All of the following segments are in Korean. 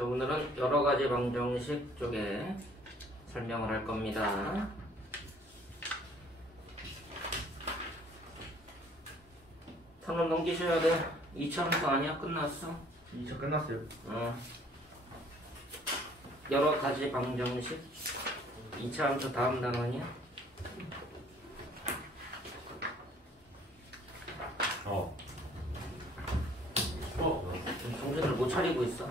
자, 오늘은 여러 가지 방정식 쪽에 설명을 할 겁니다. 탐론 넘기셔야 돼. 2차함수 아니야? 끝났어. 2차 끝났어요. 여러 가지 방정식 2차함수 다음 단원이야? 정신을 못 차리고 있어.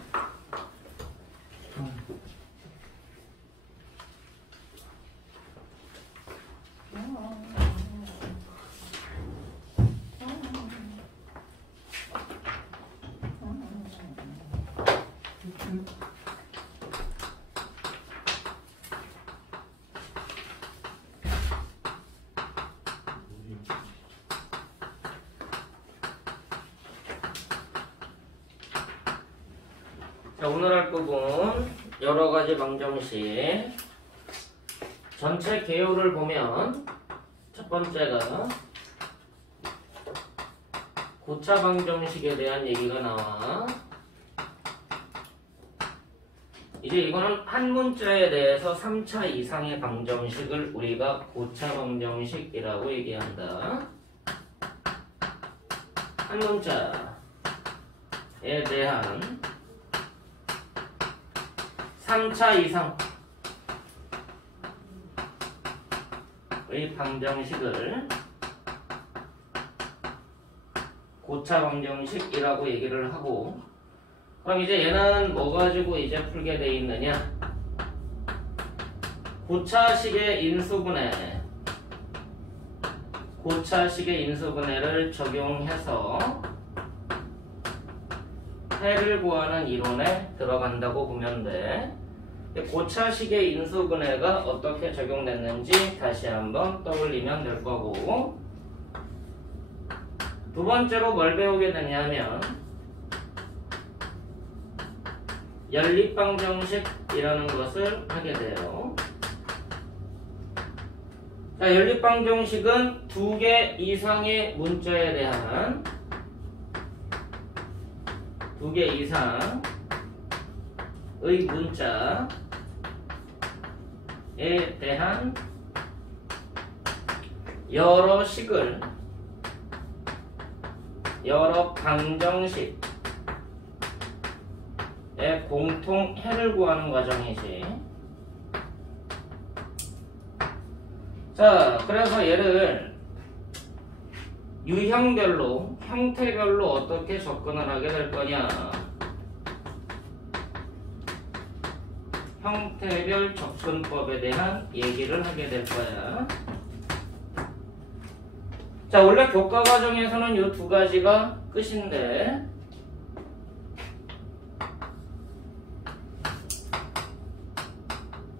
자, 오늘 할 부분 여러 가지 방정식 전체 개요를 보면 첫 번째가 고차 방정식에 대한 얘기가 나와. 이제 이거는 한 문자에 대해서 3차 이상의 방정식을 우리가 고차 방정식이라고 얘기한다. 한 문자에 대한 3차 이상의 방정식을 고차 방정식이라고 얘기를 하고, 그럼 이제 얘는 뭐 가지고 이제 풀게 돼 있느냐? 고차식의 인수분해를 적용해서 해를 구하는 이론에 들어간다고 보면 돼. 고차식의 인수분해가 어떻게 적용됐는지 다시 한번 떠올리면 될 거고, 두 번째로 뭘 배우게 되냐면 연립방정식이라는 것을 하게 돼요. 자, 연립방정식은 두 개 이상의 문자에 대한 두 개 이상의 문자에 대한 여러 방정식의 공통해를 구하는 과정이지. 자, 그래서 얘를 유형별로, 형태별로 어떻게 접근을 하게 될 거냐? 형태별 접근법에 대한 얘기를 하게 될 거야. 자, 원래 교과 과정에서는 이 두 가지가 끝인데,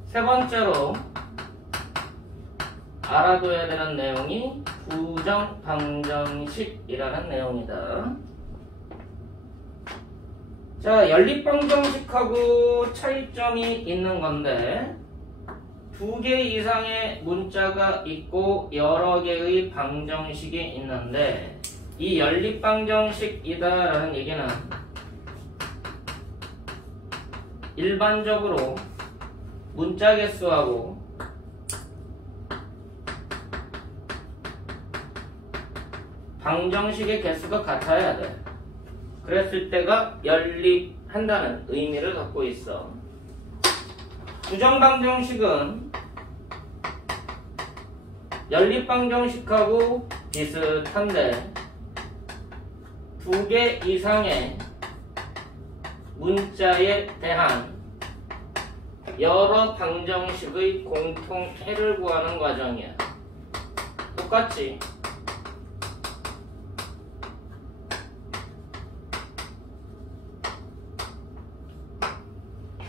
세 번째로 알아둬야 되는 내용이 부정방정식이라는 내용이다. 자, 연립방정식하고 차이점이 있는 건데, 두 개 이상의 문자가 있고 여러 개의 방정식이 있는데, 이 연립방정식이다라는 얘기는 일반적으로 문자 개수하고 방정식의 개수가 같아야 돼. 그랬을 때가 연립한다는 의미를 갖고 있어. 부정방정식은 연립방정식하고 비슷한데 두 개 이상의 문자에 대한 여러 방정식의 공통해를 구하는 과정이야. 똑같지?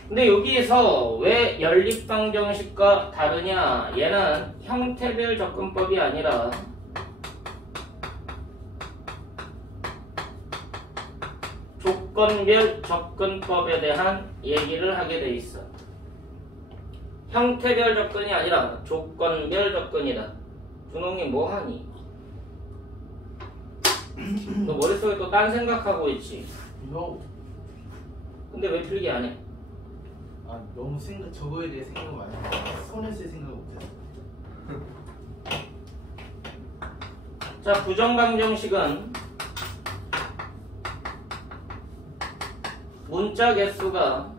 근데 여기에서 왜 연립방정식과 다르냐? 얘는 형태별 접근법이 아니라 조건별 접근법에 대한 얘기를 하게 돼 있어. 형태별 접근이 아니라 조건별 접근이다. 준홍이 뭐하니? 너 머릿속에 또 딴 생각하고 있지? 근데 왜 필기 안 해? 아 너무 저거에 대해 생각 많이 했어. 손에 쓸 생각 못했어. 자, 부정방정식은 문자 개수가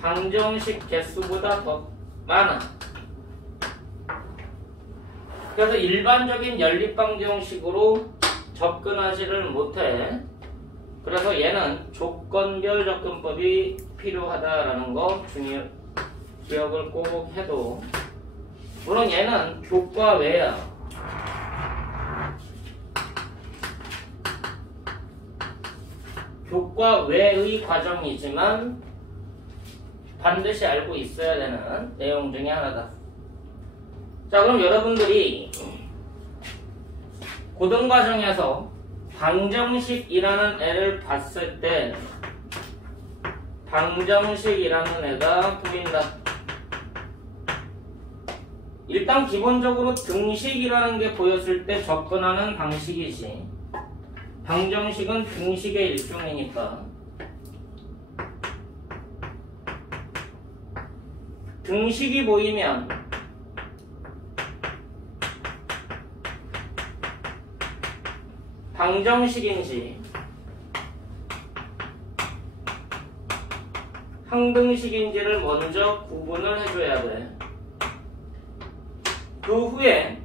방정식 개수보다 더 많아. 그래서 일반적인 연립방정식으로 접근하지를 못해. 그래서 얘는 조건별 접근법이 필요하다라는 거 기억을 꼭 해도, 물론 얘는 교과 외야. 교과 외의 과정이지만 반드시 알고 있어야 되는 내용 중에 하나다. 자, 그럼 여러분들이 고등과정에서 방정식이라는 애를 봤을 때 방정식이라는 애가 보인다. 일단 기본적으로 등식이라는 게 보였을 때 접근하는 방식이지. 방정식은 등식의 일종이니까. 등식이 보이면 방정식인지 항등식인지를 먼저 구분을 해줘야 돼. 그 후에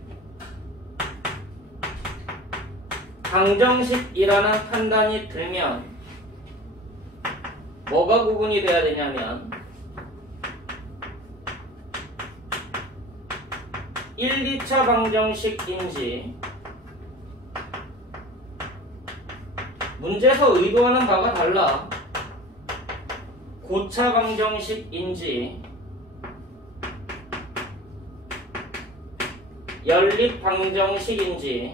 방정식이라는 판단이 들면 뭐가 구분이 돼야 되냐면 1, 2차 방정식인지 문제에서 의도하는 바가 달라. 고차 방정식인지 연립 방정식인지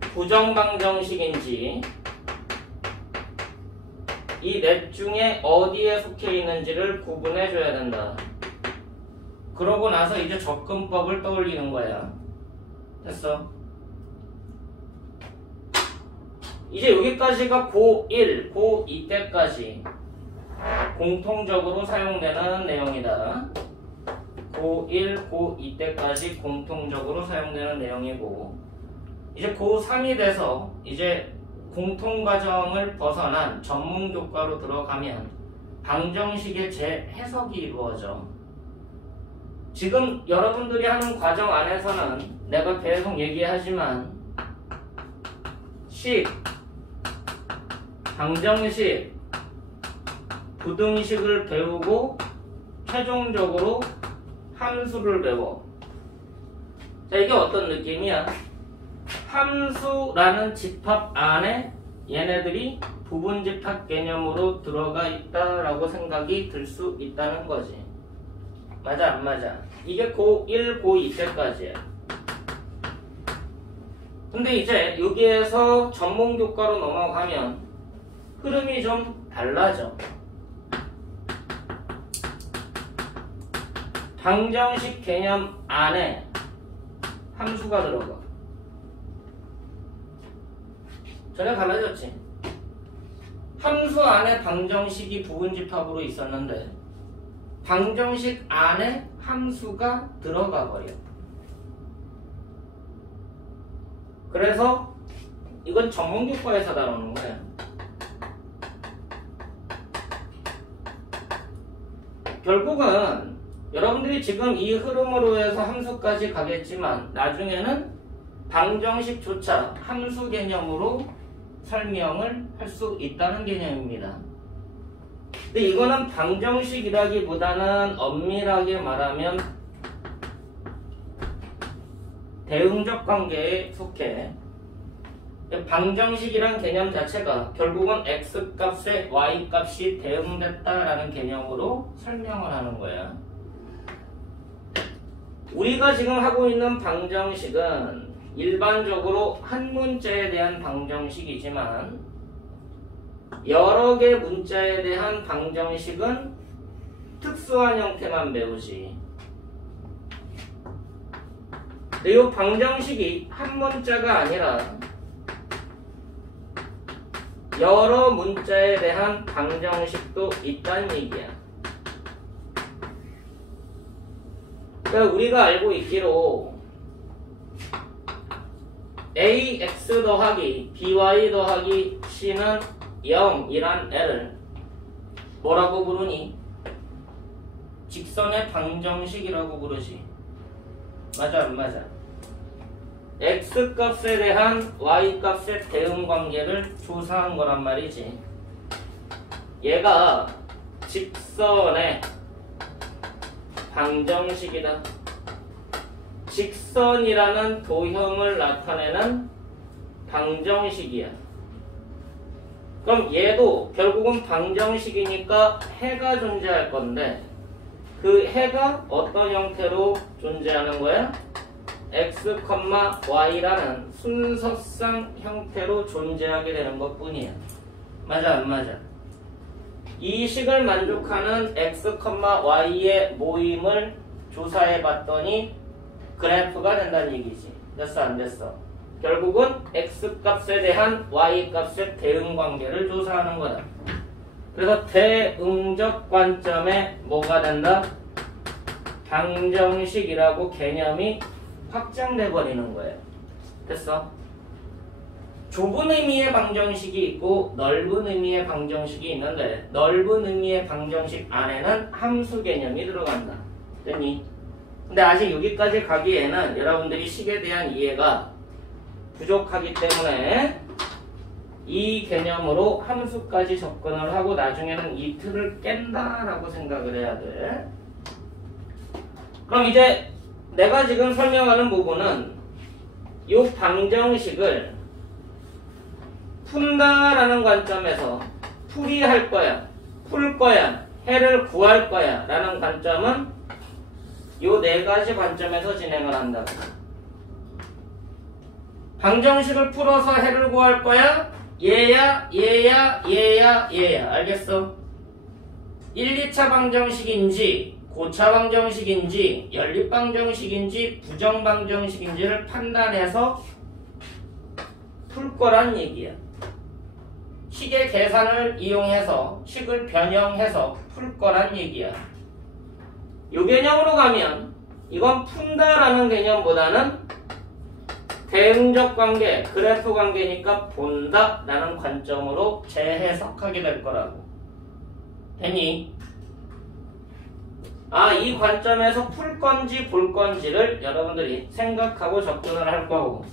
부정 방정식인지 이 넷 중에 어디에 속해 있는지를 구분해 줘야 된다. 그러고 나서 이제 접근법을 떠올리는 거야. 됐어? 이제 여기까지가 고1, 고2 때까지 공통적으로 사용되는 내용이다. 고1, 고2 때까지 공통적으로 사용되는 내용이고, 이제 고3이 돼서 이제 공통과정을 벗어난 전문교과로 들어가면 방정식의 재해석이 이루어져. 지금 여러분들이 하는 과정 안에서는 내가 계속 얘기하지만 식, 방정식, 부등식을 배우고 최종적으로 함수를 배워. 자, 이게 어떤 느낌이야? 함수라는 집합 안에 얘네들이 부분집합 개념으로 들어가 있다라고 생각이 들 수 있다는 거지. 맞아, 안 맞아? 이게 고1, 고2 때까지야. 근데 이제 여기에서 전문교과로 넘어가면 흐름이 좀 달라져. 방정식 개념 안에 함수가 들어가. 전혀 달라졌지. 함수 안에 방정식이 부분집합으로 있었는데 방정식 안에 함수가 들어가 버려. 그래서 이건 전문교과에서 다루는 거야. 결국은 여러분들이 지금 이 흐름으로 해서 함수까지 가겠지만 나중에는 방정식조차 함수 개념으로 설명을 할 수 있다는 개념입니다. 근데 이거는 방정식이라기보다는 엄밀하게 말하면 대응적 관계에 속해. 방정식이란 개념 자체가 결국은 x값에 y값이 대응됐다라는 개념으로 설명을 하는 거야. 우리가 지금 하고 있는 방정식은 일반적으로 한 문자에 대한 방정식이지만 여러 개 문자에 대한 방정식은 특수한 형태만 배우지. 근데 이 방정식이 한 문자가 아니라 여러 문자에 대한 방정식도 있다는 얘기야. 그러니까 우리가 알고 있기로 ax 더하기 by 더하기 c는 0이란 애를 뭐라고 부르니? 직선의 방정식이라고 부르지. 맞아 안 맞아? x 값에 대한 y 값의 대응 관계를 조사한 거란 말이지. 얘가 직선의 방정식이다. 직선이라는 도형을 나타내는 방정식이야. 그럼 얘도 결국은 방정식이니까 해가 존재할 건데 그 해가 어떤 형태로 존재하는 거야? x, y라는 순서상 형태로 존재하게 되는 것 뿐이야. 맞아 안 맞아? 이 식을 만족하는 x, y의 모임을 조사해 봤더니 그래프가 된다는 얘기지. 됐어 안 됐어? 결국은 x 값에 대한 y 값의 대응 관계를 조사하는 거다. 그래서 대응적 관점에 뭐가 된다? 방정식이라고 개념이 확장돼 버리는 거예요. 됐어? 좁은 의미의 방정식이 있고 넓은 의미의 방정식이 있는데 넓은 의미의 방정식 안에는 함수 개념이 들어간다. 됐니? 근데 아직 여기까지 가기에는 여러분들이 식에 대한 이해가 부족하기 때문에 이 개념으로 함수까지 접근을 하고 나중에는 이 틀을 깬다라고 생각을 해야 돼. 그럼 이제 내가 지금 설명하는 부분은 이 방정식을 푼다라는 관점에서 풀이할 거야, 풀 거야, 해를 구할 거야 라는 관점은 이 네 가지 관점에서 진행을 한다고. 방정식을 풀어서 해를 구할 거야? 얘야, 얘야, 얘야, 얘야. 알겠어? 1, 2차 방정식인지 고차 방정식인지 연립 방정식인지 부정 방정식인지를 판단해서 풀 거란 얘기야. 식의 계산을 이용해서 식을 변형해서 풀 거란 얘기야. 이 개념으로 가면 이건 푼다라는 개념보다는 대응적 관계, 그래프 관계니까 본다라는 관점으로 재해석하게 될 거라고. 됐니? 이 관점에서 풀 건지 볼 건지를 여러분들이 생각하고 접근을 할 거고,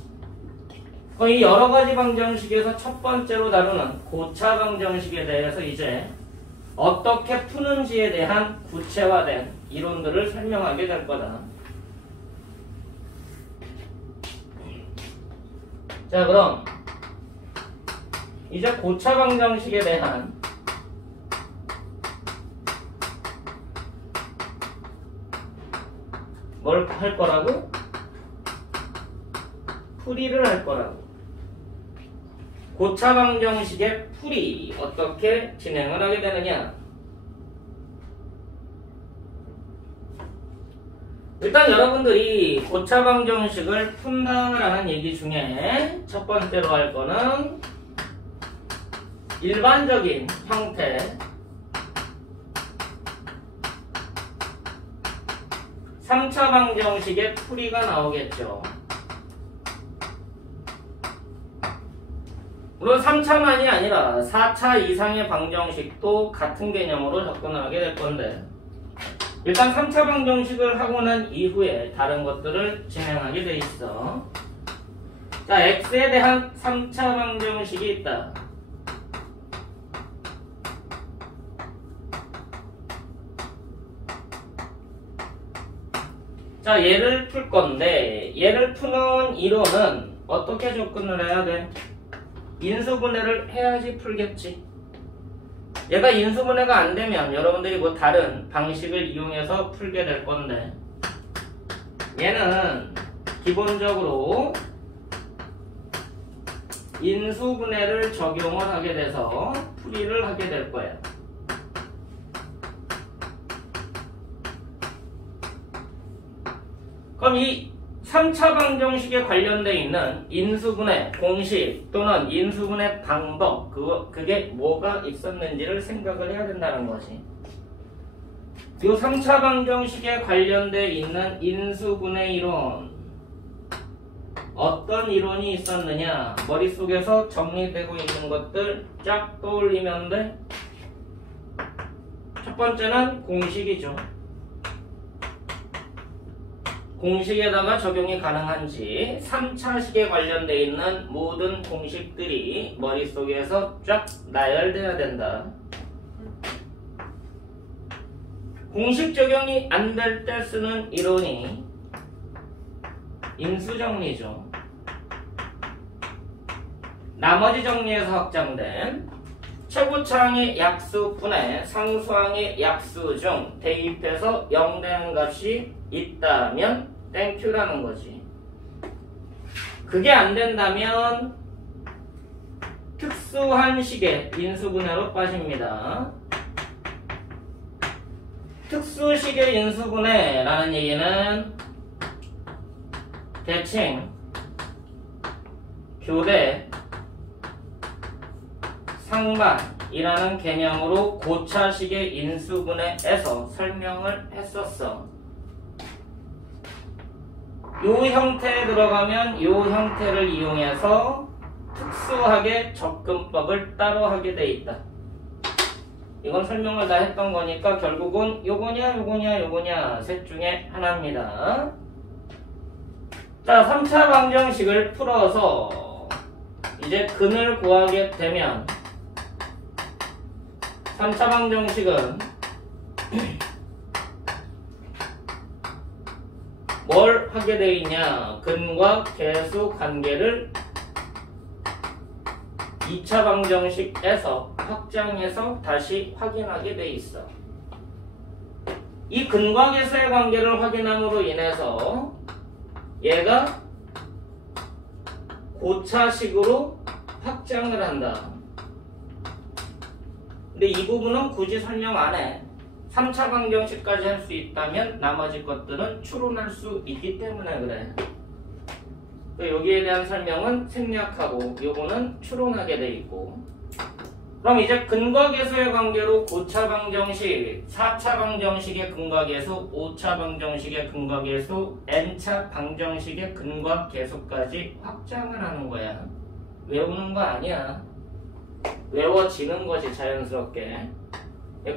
이 여러 가지 방정식에서 첫 번째로 다루는 고차 방정식에 대해서 이제 어떻게 푸는지에 대한 구체화된 이론들을 설명하게 될 거다. 자, 그럼 이제 고차 방정식에 대한 뭘 할 거라고? 풀이를 할 거라고. 고차 방정식의 풀이 어떻게 진행을 하게 되느냐? 일단 여러분들이 고차 방정식을 푼다라는 얘기 중에 첫 번째로 할 거는 일반적인 형태, 3차 방정식의 풀이가 나오겠죠. 물론 3차만이 아니라 4차 이상의 방정식도 같은 개념으로 접근을 하게 될 건데, 일단 3차 방정식을 하고 난 이후에 다른 것들을 진행하게 돼 있어. 자, x에 대한 3차 방정식이 있다. 자, 얘를 풀 건데 얘를 푸는 이론은 어떻게 접근을 해야 돼? 인수분해를 해야지 풀겠지. 얘가 인수분해가 안 되면 여러분들이 뭐 다른 방식을 이용해서 풀게 될 건데, 얘는 기본적으로 인수분해를 적용을 하게 돼서 풀이를 하게 될 거야. 그럼 이 3차 방정식에 관련돼 있는 인수분해 공식 또는 인수분해 방법 그게 뭐가 있었는지를 생각을 해야 된다는 거지. 이 3차 방정식에 관련돼 있는 인수분해 이론 어떤 이론이 있었느냐 머릿속에서 정리되고 있는 것들 쫙 떠올리면 돼. 첫 번째는 공식이죠. 공식에다가 적용이 가능한지 3차식에 관련돼 있는 모든 공식들이 머릿속에서 쫙 나열돼야 된다. 공식 적용이 안 될 때 쓰는 이론이 인수정리죠. 나머지 정리에서 확장된 최고차항의 약수분의 상수항의 약수 중 대입해서 0 되는 값이 있다면 땡큐라는 거지. 그게 안 된다면 특수한 식의 인수분해로 빠집니다. 특수식의 인수분해라는 얘기는 대칭, 교대, 상반이라는 개념으로 고차식의 인수분해에서 설명을 했었어. 요 형태에 들어가면 요 형태를 이용해서 특수하게 접근법을 따로 하게 돼 있다. 이건 설명을 다 했던 거니까 결국은 요거냐 셋 중에 하나입니다. 자, 3차 방정식을 풀어서 이제 근을 구하게 되면 3차 방정식은 뭘 하게 돼 있냐? 근과 계수 관계를 2차 방정식에서 확장해서 다시 확인하게 돼 있어. 이 근과 계수의 관계를 확인함으로 인해서 얘가 고차식으로 확장을 한다. 근데 이 부분은 굳이 설명 안 해. 3차 방정식까지 할 수 있다면 나머지 것들은 추론할 수 있기 때문에 그래. 여기에 대한 설명은 생략하고 요거는 추론하게 돼 있고. 그럼 이제 근과 계수의 관계로 고차 방정식, 4차 방정식의 근과 계수, 5차 방정식의 근과 계수, n차 방정식의 근과 계수까지 확장을 하는 거야. 외우는 거 아니야. 외워지는 거지 자연스럽게.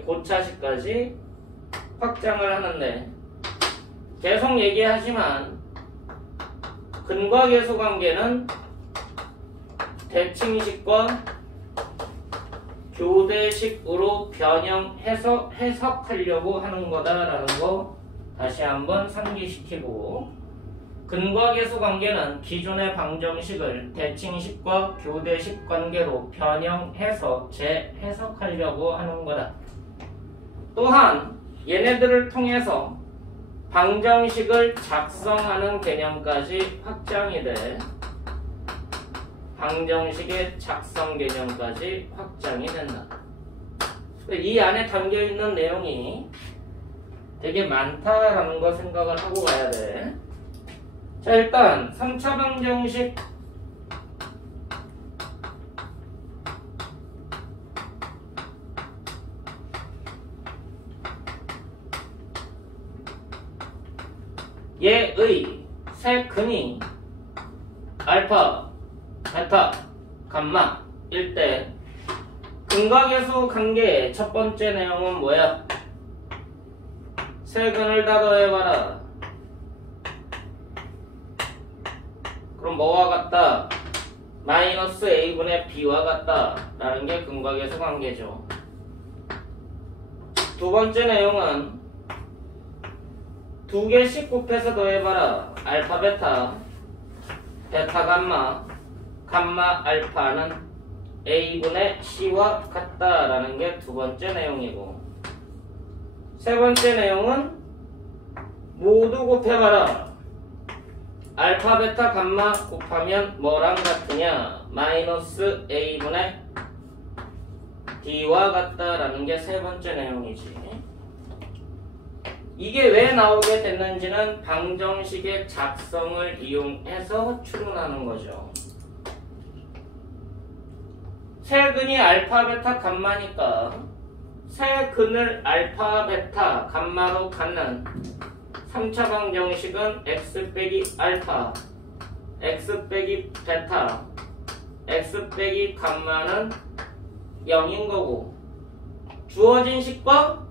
고차식까지 확장을 하는데 계속 얘기하지만 근과 계수 관계는 대칭식과 교대식으로 변형해서 해석하려고 하는 거다라는 거 다시 한번 상기시키고, 근과 계수 관계는 기존의 방정식을 대칭식과 교대식 관계로 변형해서 재해석하려고 하는 거다. 또한 얘네들을 통해서 방정식을 작성하는 개념까지 확장이 돼. 방정식의 작성 개념까지 확장이 된다. 이 안에 담겨있는 내용이 되게 많다라는 거 생각을 하고 가야 돼. 자, 일단 3차 방정식 얘의 세 근이 알파, 베타, 감마일 때 근과 계수 관계의 첫 번째 내용은 뭐야? 세 근을 다 더해봐라. 그럼 뭐와 같다? 마이너스 a분의 b와 같다 라는 게 근과 계수 관계죠. 두 번째 내용은 두 개씩 곱해서 더해봐라. 알파 베타, 베타 감마, 감마 알파는 a분의 c와 같다라는 게 두 번째 내용이고, 세 번째 내용은 모두 곱해봐라. 알파 베타 감마 곱하면 뭐랑 같으냐? 마이너스 a분의 d와 같다라는 게 세 번째 내용이지. 이게 왜 나오게 됐는지는 방정식의 작성을 이용해서 추론하는 거죠. 세근이 알파, 베타, 감마니까 세근을 알파, 베타, 감마로 갖는 3차 방정식은 x 빼기 알파, x 빼기 베타, x 빼기 감마는 0인 거고, 주어진 식과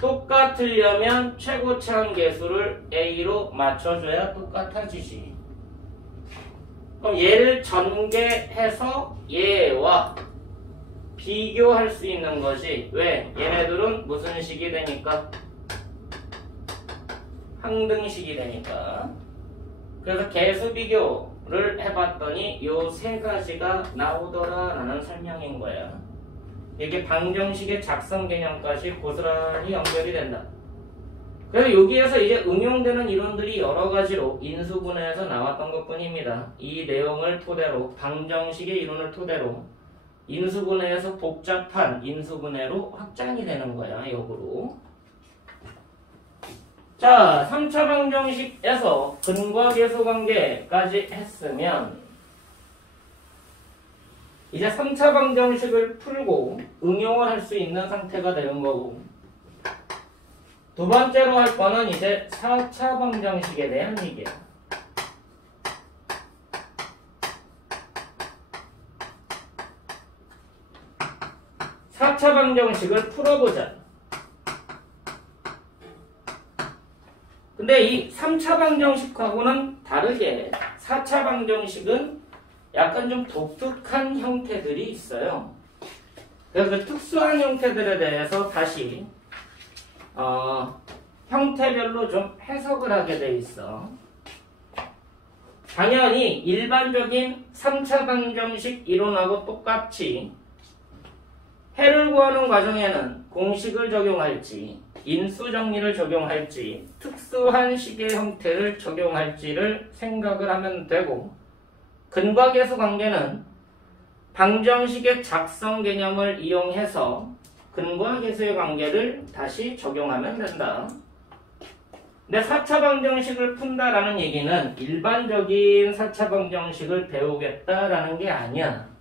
똑같으려면 최고차항 계수를 a로 맞춰줘야 똑같아지지. 그럼 얘를 전개해서 얘와 비교할 수 있는 것이, 왜? 얘네들은 무슨 식이 되니까? 항등식이 되니까. 그래서 계수 비교를 해봤더니 요 세 가지가 나오더라 라는 설명인 거야. 이게 방정식의 작성 개념까지 고스란히 연결이 된다. 그래서 여기에서 이제 응용되는 이론들이 여러 가지로 인수분해에서 나왔던 것 뿐입니다. 이 내용을 토대로, 방정식의 이론을 토대로 인수분해에서 복잡한 인수분해로 확장이 되는 거야, 역으로. 자, 3차 방정식에서 근과 계수 관계까지 했으면 이제 3차 방정식을 풀고 응용을 할 수 있는 상태가 되는 거고, 두 번째로 할 거는 이제 4차 방정식에 대한 얘기야. 4차 방정식을 풀어보자. 근데 이 3차 방정식하고는 다르게 4차 방정식은 약간 좀 독특한 형태들이 있어요. 그래서 그 특수한 형태들에 대해서 다시 형태별로 좀 해석을 하게 돼 있어. 당연히 일반적인 3차 방정식 이론하고 똑같이 해를 구하는 과정에는 공식을 적용할지, 인수 정리를 적용할지, 특수한 식의 형태를 적용할지를 생각을 하면 되고, 근과 계수 관계는 방정식의 작성 개념을 이용해서 근과 계수의 관계를 다시 적용하면 된다. 근데 4차 방정식을 푼다라는 얘기는 일반적인 4차 방정식을 배우겠다라는 게 아니야.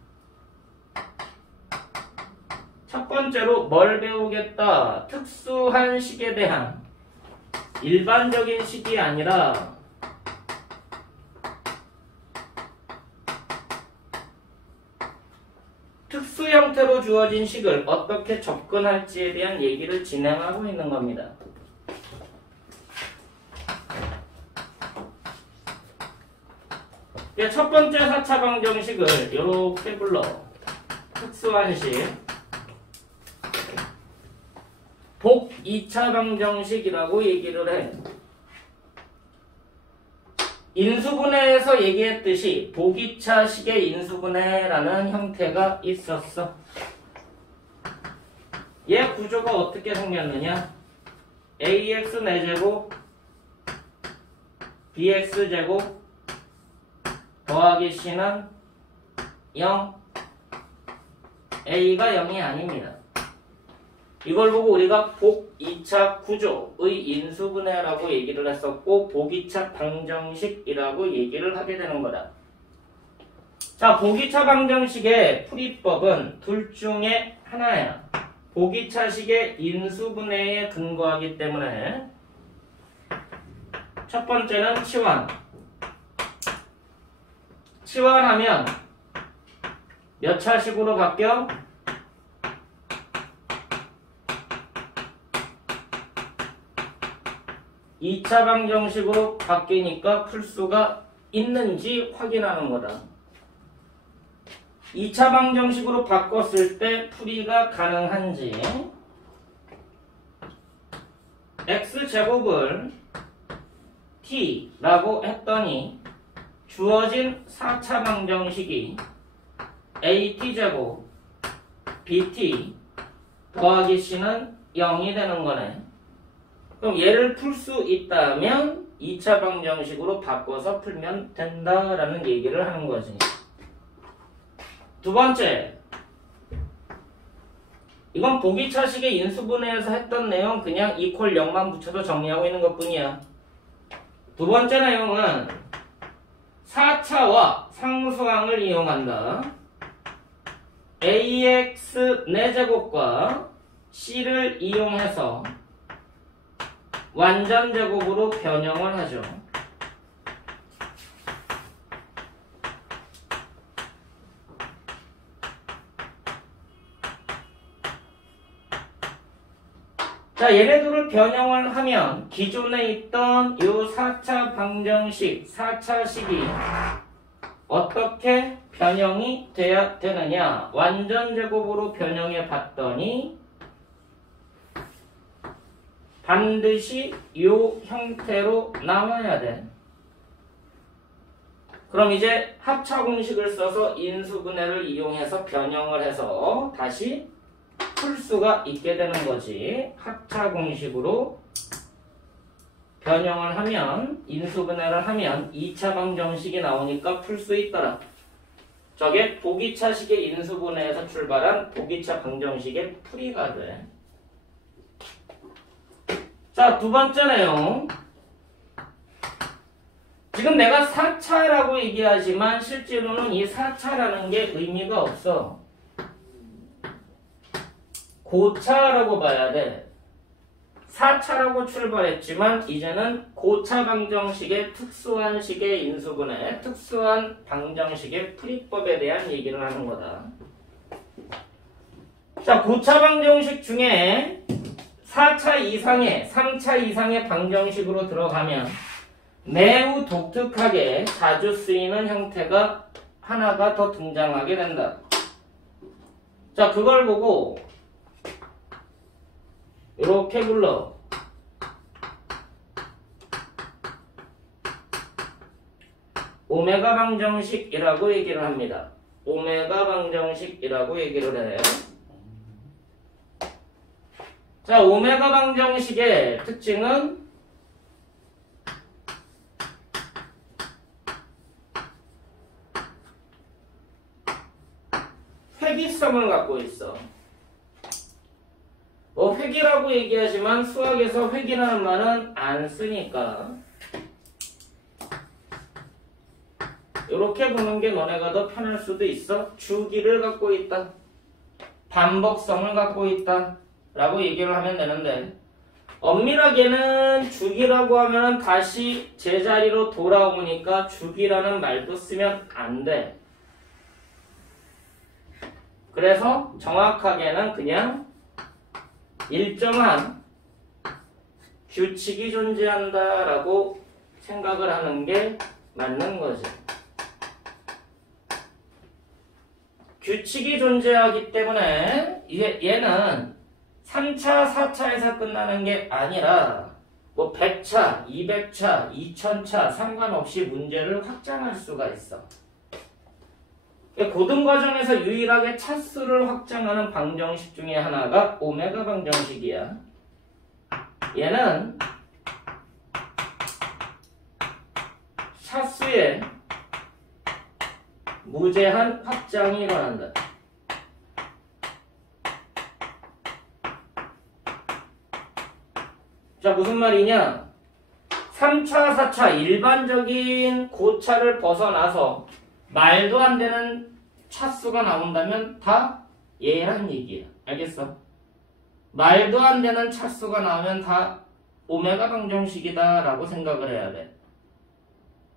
첫 번째로 뭘 배우겠다? 특수한 식에 대한, 일반적인 식이 아니라 특수 형태로 주어진 식을 어떻게 접근할지에 대한 얘기를 진행하고 있는 겁니다. 첫 번째 4차 방정식을 이렇게 불러. 특수한 식. 복 2차 방정식이라고 얘기를 해. 인수분해에서 얘기했듯이 복 2차 식의 인수분해라는 형태가 있었어. 얘 구조가 어떻게 생겼느냐? ax 4제곱 bx제곱 더하기 c는 0, a가 0이 아닙니다. 이걸 보고 우리가 복 2차 구조의 인수분해라고 얘기를 했었고, 복 2차 방정식이라고 얘기를 하게 되는 거다. 자, 복 2차 방정식의 풀이법은 둘 중에 하나야. 복 2차식의 인수분해에 근거하기 때문에 첫 번째는 치환. 치환하면 몇 차식으로 바뀌어? 2차 방정식으로 바뀌니까 풀 수가 있는지 확인하는 거다. 2차 방정식으로 바꿨을 때 풀이가 가능한지, x제곱을 t라고 했더니 주어진 4차 방정식이 at제곱 bt 더하기 c는 0이 되는 거네. 그럼 얘를 풀 수 있다면 2차 방정식으로 바꿔서 풀면 된다라는 얘기를 하는 거지. 두 번째, 이건 보기차식의 인수분해에서 했던 내용 그냥 이퀄 0만 붙여도 정리하고 있는 것뿐이야. 두 번째 내용은 4차와 상수항을 이용한다. ax 4제곱과 c를 이용해서 완전제곱으로 변형을 하죠. 자, 얘네들을 변형을 하면 기존에 있던 요 4차 방정식, 4차식이 어떻게 변형이 돼야 되느냐? 완전제곱으로 변형해 봤더니 반드시 요 형태로 나와야 돼. 그럼 이제 합차 공식을 써서 인수분해를 이용해서 변형을 해서 다시 풀 수가 있게 되는 거지. 합차 공식으로 변형을 하면, 인수분해를 하면 2차 방정식이 나오니까 풀 수 있더라. 저게 보기차식의 인수분해에서 출발한 보기차 방정식의 풀이가 돼. 자, 두 번째 내용. 지금 내가 4차라고 얘기하지만 실제로는 이 4차라는 게 의미가 없어. 고차라고 봐야 돼. 4차라고 출발했지만 이제는 고차 방정식의 특수한 식의 인수분해, 특수한 방정식의 풀이법에 대한 얘기를 하는 거다. 자, 고차 방정식 중에 4차 이상의, 3차 이상의 방정식으로 들어가면 매우 독특하게 자주 쓰이는 형태가 하나가 더 등장하게 된다. 자, 그걸 보고 이렇게 불러. 오메가 방정식이라고 얘기를 합니다. 오메가 방정식이라고 얘기를 해요. 자, 오메가 방정식의 특징은 회귀성을 갖고 있어. 뭐 회귀라고 얘기하지만 수학에서 회귀라는 말은 안 쓰니까 이렇게 보는 게 너네가 더 편할 수도 있어. 주기를 갖고 있다. 반복성을 갖고 있다. 라고 얘기를 하면 되는데 엄밀하게는 주기라고 하면 다시 제자리로 돌아오니까 주기라는 말도 쓰면 안 돼. 그래서 정확하게는 그냥 일정한 규칙이 존재한다라고 생각을 하는 게 맞는 거지. 규칙이 존재하기 때문에 얘는 3차, 4차에서 끝나는 게 아니라 뭐 100차, 200차, 2000차 상관없이 문제를 확장할 수가 있어. 고등과정에서 유일하게 차수를 확장하는 방정식 중에 하나가 오메가 방정식이야. 얘는 차수의 무제한 확장이 일어난다. 자, 무슨 말이냐? 3차, 4차 일반적인 고차를 벗어나서 말도 안 되는 차수가 나온다면 다 얘란 얘기야. 알겠어? 말도 안 되는 차수가 나오면 다 오메가 방정식이다 라고 생각을 해야 돼.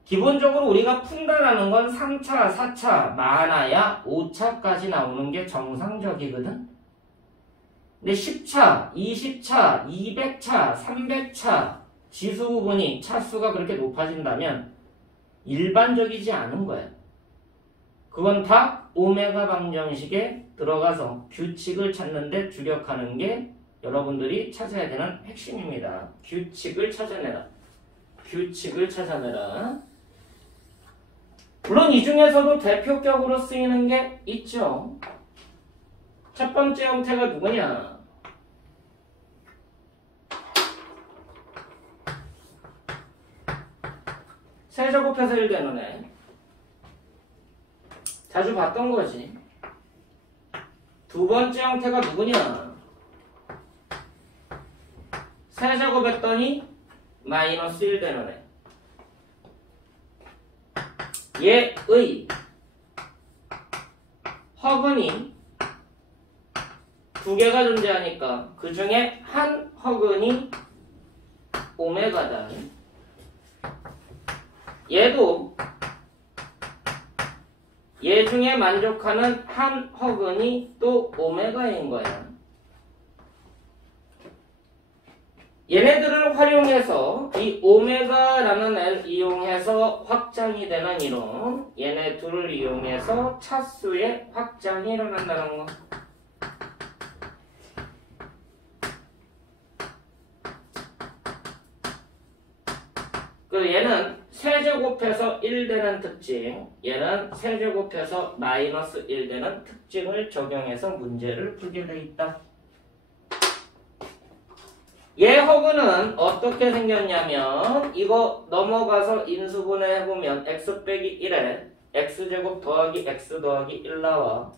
기본적으로 우리가 푼다라는 건 3차, 4차, 많아야 5차까지 나오는 게 정상적이거든? 근데 10차, 20차, 200차, 300차 지수 부분이 차수가 그렇게 높아진다면 일반적이지 않은 거야. 그건 다 오메가 방정식에 들어가서 규칙을 찾는데 주력하는 게 여러분들이 찾아야 되는 핵심입니다. 규칙을 찾아내라. 규칙을 찾아내라. 물론 이 중에서도 대표격으로 쓰이는 게 있죠. 첫 번째 형태가 누구냐? 세제곱해서 1되는 애. 자주 봤던 거지. 두 번째 형태가 누구냐? 세제곱했더니 마이너스 1 되는 애. 얘의 허근이 두 개가 존재하니까 그 중에 한 허근이 오메가다. 얘도 얘 중에 만족하는 한 허근이 또 오메가인 거야. 얘네들을 활용해서 이 오메가라는 애를 이용해서 확장이 되는 이론, 얘네 둘을 이용해서 차수의 확장이 일어난다는 거. 그 얘는 세제곱해서 1 되는 특징, 얘는 세제곱해서 마이너스 1 되는 특징을 적용해서 문제를 풀게 돼 있다. 얘 허근은 어떻게 생겼냐면 이거 넘어가서 인수분해 해보면 x 빼기 1에 x제곱 더하기 x 더하기 1 나와.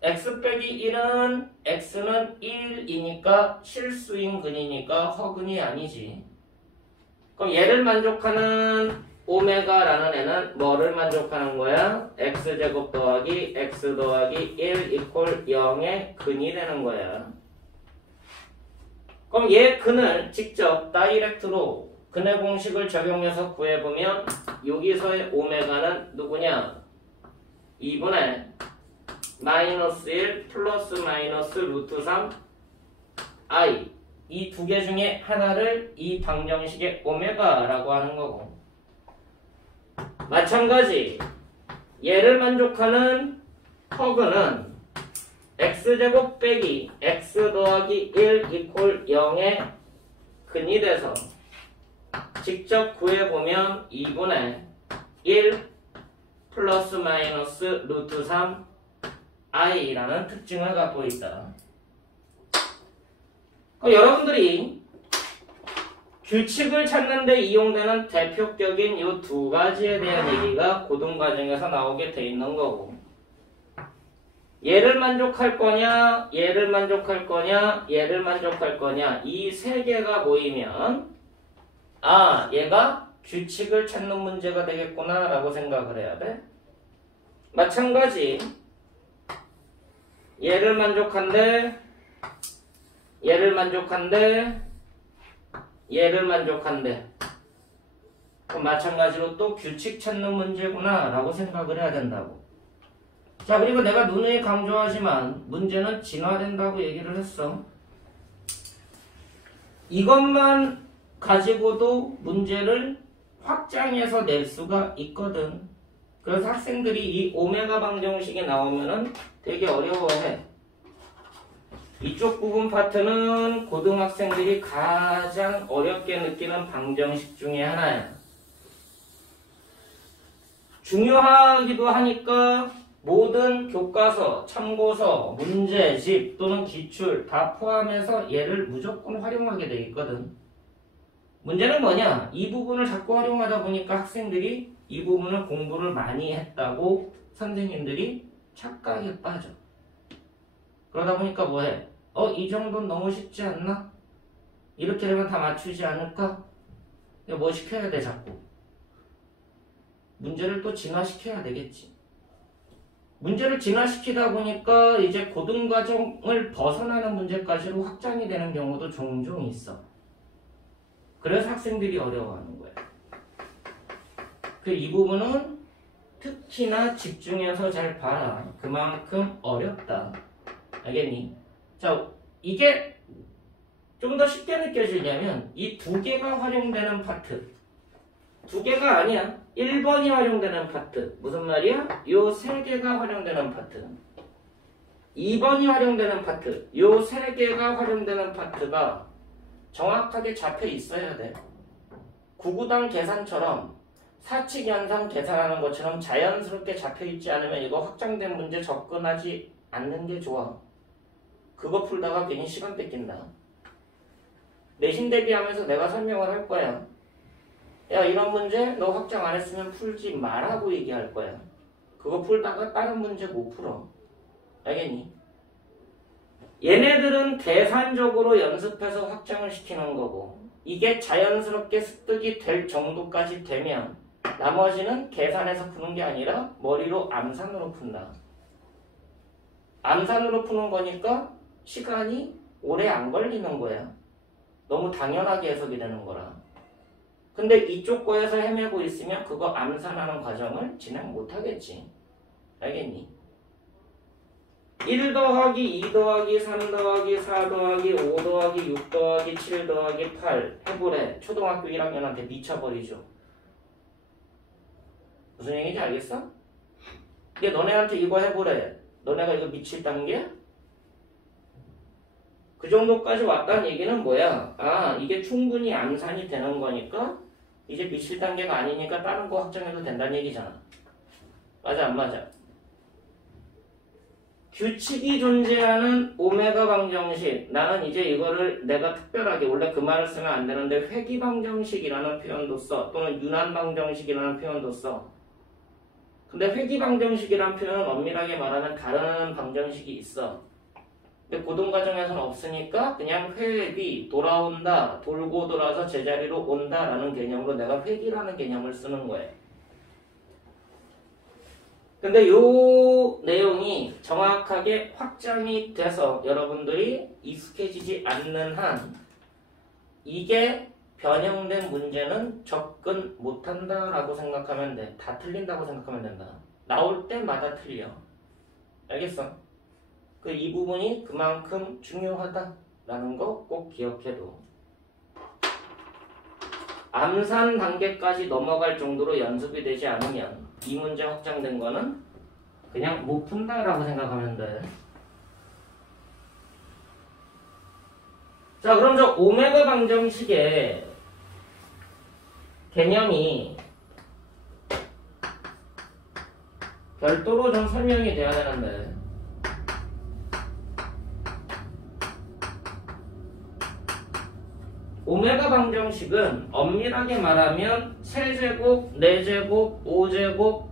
x 빼기 1은 x는 1이니까 실수인 근이니까 허근이 아니지. 그럼 얘를 만족하는 오메가라는 애는 뭐를 만족하는 거야? x제곱 더하기 x 더하기 1 이퀄 0의 근이 되는 거야. 그럼 얘 근을 직접 다이렉트로 근의 공식을 적용해서 구해보면 여기서의 오메가는 누구냐? 2분의 마이너스 1 플러스 마이너스 루트 3 i 이 두 개 중에 하나를 이 방정식의 오메가라고 하는 거고, 마찬가지 얘를 만족하는 허근은 x제곱 빼기 x 더하기 1 이퀄 0의 근이 돼서 직접 구해보면 2분의 1 플러스 마이너스 루트 3 i라는 특징을 갖고 있다. 여러분들이 규칙을 찾는 데 이용되는 대표격인 이 두 가지에 대한 얘기가 고등과정에서 나오게 돼 있는 거고, 얘를 만족할 거냐, 얘를 만족할 거냐, 얘를 만족할 거냐, 이 세 개가 모이면 아, 얘가 규칙을 찾는 문제가 되겠구나 라고 생각을 해야 돼. 마찬가지 얘를 만족한대, 얘를 만족한대, 얘를 만족한대. 그럼 마찬가지로 또 규칙 찾는 문제구나 라고 생각을 해야 된다고. 자, 그리고 내가 누누이 강조하지만 문제는 진화된다고 얘기를 했어. 이것만 가지고도 문제를 확장해서 낼 수가 있거든. 그래서 학생들이 이 오메가 방정식이 나오면은 되게 어려워해. 이쪽 부분 파트는 고등학생들이 가장 어렵게 느끼는 방정식 중에 하나야. 중요하기도 하니까 모든 교과서, 참고서, 문제집 또는 기출 다 포함해서 얘를 무조건 활용하게 돼 있거든. 문제는 뭐냐? 이 부분을 자꾸 활용하다 보니까 학생들이 이 부분을 공부를 많이 했다고 선생님들이 착각에 빠져. 그러다 보니까 뭐해? 이 정도는 너무 쉽지 않나? 이렇게 되면 다 맞추지 않을까? 뭐 시켜야 돼 자꾸? 문제를 또 진화시켜야 되겠지. 문제를 진화시키다 보니까 이제 고등과정을 벗어나는 문제까지로 확장이 되는 경우도 종종 있어. 그래서 학생들이 어려워하는 거야. 이 부분은 특히나 집중해서 잘 봐라. 그만큼 어렵다. 알겠니? 자, 이게 좀 더 쉽게 느껴지려면 이 두 개가 활용되는 파트, 두 개가 아니야. 1번이 활용되는 파트. 무슨 말이야? 요 세 개가 활용되는 파트. 2번이 활용되는 파트. 요 세 개가 활용되는 파트가 정확하게 잡혀 있어야 돼. 구구단 계산처럼 사칙 연산 계산하는 것처럼 자연스럽게 잡혀 있지 않으면 이거 확장된 문제 접근하지 않는 게 좋아. 그거 풀다가 괜히 시간 뺏긴다. 내신 대비하면서 내가 설명을 할 거야. 야, 이런 문제 너 확장 안 했으면 풀지 말라고 얘기할 거야. 그거 풀다가 다른 문제 못 풀어. 알겠니? 얘네들은 계산적으로 연습해서 확장을 시키는 거고 이게 자연스럽게 습득이 될 정도까지 되면 나머지는 계산해서 푸는 게 아니라 머리로 암산으로 푼다. 암산으로 푸는 거니까 시간이 오래 안 걸리는 거야. 너무 당연하게 해석이 되는 거라. 근데 이쪽 거에서 헤매고 있으면 그거 암산하는 과정을 진행 못 하겠지. 알겠니? 1 더하기 2 더하기 3 더하기 4 더하기 5 더하기 6 더하기 7 더하기 8 해보래. 초등학교 1학년한테 미쳐버리죠. 무슨 얘기인지 알겠어? 근데 너네한테 이거 해보래. 너네가 이거 미칠 단계야? 그 정도까지 왔다는 얘기는 뭐야? 아, 이게 충분히 암산이 되는 거니까 이제 미칠 단계가 아니니까 다른 거 확정해도 된다는 얘기잖아. 맞아 안 맞아? 규칙이 존재하는 오메가 방정식. 나는 이제 이거를 내가 특별하게 원래 그 말을 쓰면 안 되는데 회귀 방정식이라는 표현도 써. 또는 윤환 방정식이라는 표현도 써. 근데 회귀 방정식이라는 표현은 엄밀하게 말하면 다른 방정식이 있어. 근데 고등 과정에서는 없으니까 그냥 회귀, 돌아온다, 돌고 돌아서 제자리로 온다라는 개념으로 내가 회귀라는 개념을 쓰는 거예요. 근데 요 내용이 정확하게 확장이 돼서 여러분들이 익숙해지지 않는 한 이게 변형된 문제는 접근 못한다라고 생각하면 돼. 다 틀린다고 생각하면 된다. 나올 때마다 틀려. 알겠어? 이 부분이 그만큼 중요하다라는 거 꼭 기억해둬. 암산 단계까지 넘어갈 정도로 연습이 되지 않으면 이 문제 확장된 거는 그냥 못 푼다라고 생각하면 돼. 자, 그럼 저 오메가 방정식의 개념이 별도로 좀 설명이 돼야 되는데 오메가 방정식은 엄밀하게 말하면 세제곱, 네제곱, 오제곱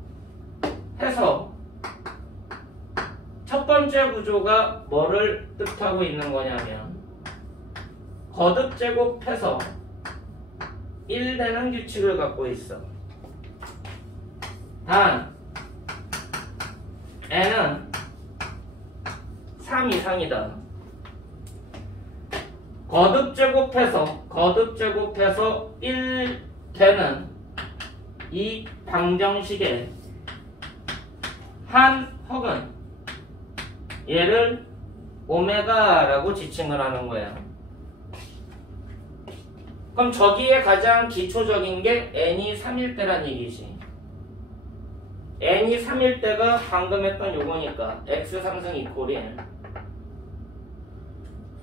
해서 첫 번째 구조가 뭐를 뜻하고 있는 거냐면 거듭제곱해서 1되는 규칙을 갖고 있어. 단 n은 3 이상이다. 거듭제곱해서 1 되는 이 방정식의 한 헉은 얘를 오메가라고 지칭을 하는 거야. 그럼 저기에 가장 기초적인 게 n이 3일 때란 얘기지. n이 3일 때가 방금 했던 요거니까 x 상승 이퀄 1.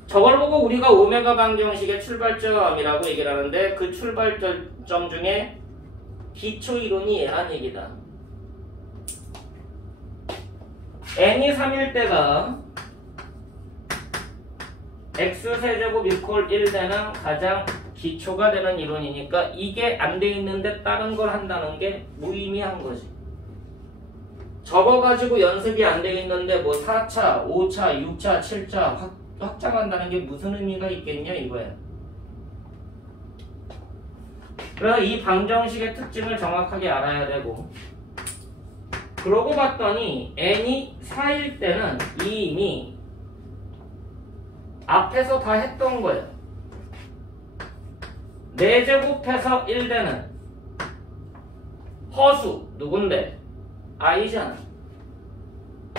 저걸 보고 우리가 오메가 방정식의 출발점이라고 얘기를 하는데 그 출발점 중에 기초 이론이 얘란 얘기다. n이 3일 때가 x세제곱 이퀄 1 되는 가장 기초가 되는 이론이니까 이게 안 돼 있는데 다른 걸 한다는 게 무의미한 거지. 저거 가지고 연습이 안 돼 있는데 뭐 4차, 5차, 6차, 7차 확장한다는 게 무슨 의미가 있겠냐 이거야. 그래서 이 방정식의 특징을 정확하게 알아야 되고, 그러고 봤더니 n이 4일 때는 이미 앞에서 다 했던 거예요. 4제곱해서 1되는 허수 누군데? i잖아.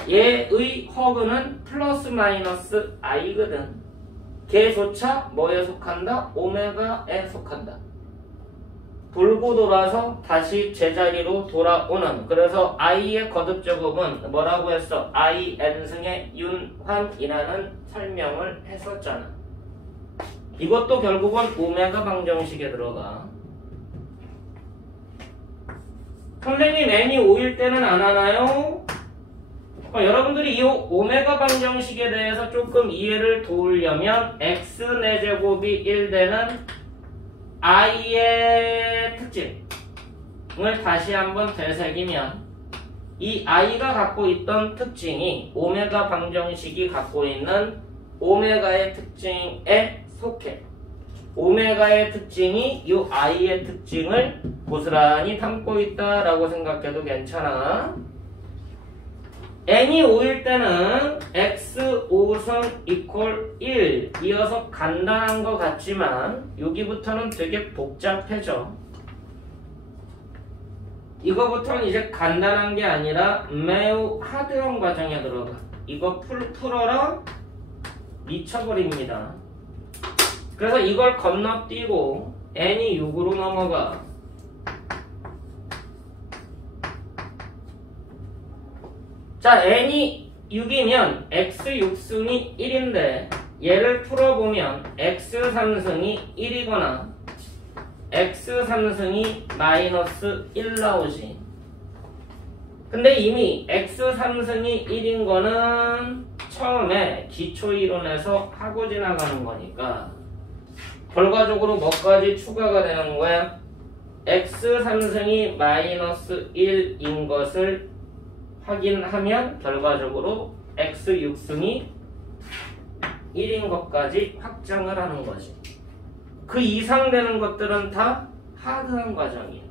얘의 허그는 플러스 마이너스 i거든. 걔조차 뭐에 속한다? 오메가에 속한다. 돌고 돌아서 다시 제자리로 돌아오는, 그래서 i의 거듭제곱은 뭐라고 했어? in승의 윤환이라는 설명을 했었잖아. 이것도 결국은 오메가 방정식에 들어가. 선생님 n이 5일 때는 안 하나요? 여러분들이 이 오메가 방정식에 대해서 조금 이해를 도우려면 x4제곱이 1 되는 i의 특징을 다시 한번 되새기면 이 i가 갖고 있던 특징이 오메가 방정식이 갖고 있는 오메가의 특징에 속해. 오메가의 특징이 이 i의 특징을 고스란히 담고 있다라고 생각해도 괜찮아. n이 5일 때는 x 5승 이퀄 1. 이어서 간단한 것 같지만 여기부터는 되게 복잡해져. 이거부터는 이제 간단한 게 아니라 매우 하드한 과정에 들어가. 이거 풀어라 미쳐버립니다. 그래서 이걸 건너뛰고 n이 6으로 넘어가. 자, n이 6이면 x 6승이 1인데 얘를 풀어보면 x 3승이 1이거나 x 3승이 마이너스 1 나오지. 근데 이미 x 3승이 1인 거는 처음에 기초이론에서 하고 지나가는 거니까 결과적으로 뭐까지 추가가 되는 거야? x 3승이 마이너스 1인 것을 확인하면 결과적으로 x 6승이 1인 것까지 확장을 하는 거지. 그 이상 되는 것들은 다 하드한 과정이야.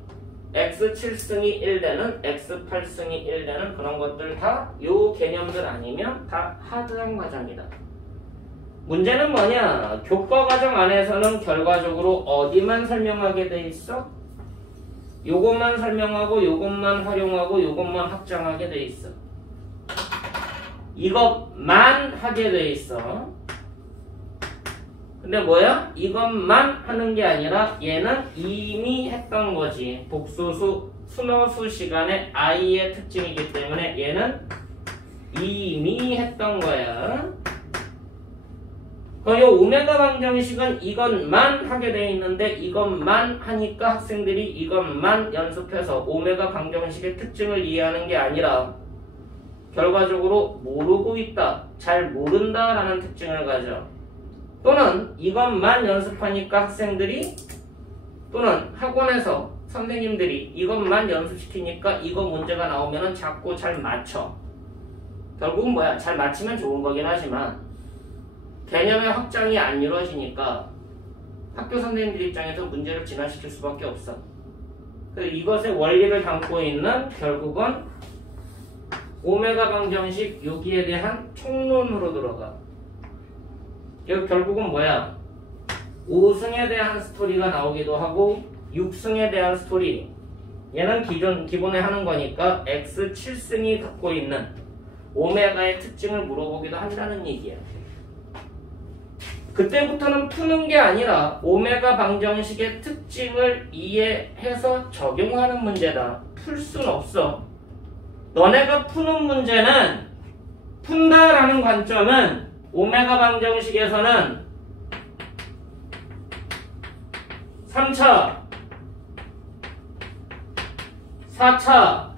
x 7승이 1되는 x 8승이 1되는 그런 것들 다 요 개념들 아니면 다 하드한 과정이다. 문제는 뭐냐? 교과 과정 안에서는 결과적으로 어디만 설명하게 돼 있어? 요것만 설명하고 요것만 활용하고 요것만 확장하게 돼 있어. 이것만 하게 돼 있어. 근데 뭐야? 이것만 하는 게 아니라 얘는 이미 했던 거지. 복소수 순호수 시간에 i의 특징이기 때문에 얘는 이미 했던 거야. 이 오메가 방정식은 이것만 하게 돼 있는데 이것만 하니까 학생들이 이것만 연습해서 오메가 방정식의 특징을 이해하는 게 아니라 결과적으로 모르고 있다, 잘 모른다 라는 특징을 가져. 또는 이것만 연습하니까 학생들이 또는 학원에서 선생님들이 이것만 연습시키니까 이거 문제가 나오면 자꾸 잘 맞춰. 결국은 뭐야? 잘 맞히면 좋은 거긴 하지만 개념의 확장이 안 이루어지니까 학교 선생님들 입장에서 문제를 진화시킬 수밖에 없어. 그래서 이것의 원리를 담고 있는 결국은 오메가 방정식 여기에 대한 총론으로 들어가. 여기 결국은 뭐야? 5승에 대한 스토리가 나오기도 하고 6승에 대한 스토리. 얘는 기본에 하는 거니까 x 7승이 갖고 있는 오메가의 특징을 물어보기도 한다는 얘기야. 그때부터는 푸는 게 아니라 오메가 방정식의 특징을 이해해서 적용하는 문제다. 풀 순 없어. 너네가 푸는 문제는 푼다라는 관점은 오메가 방정식에서는 3차, 4차,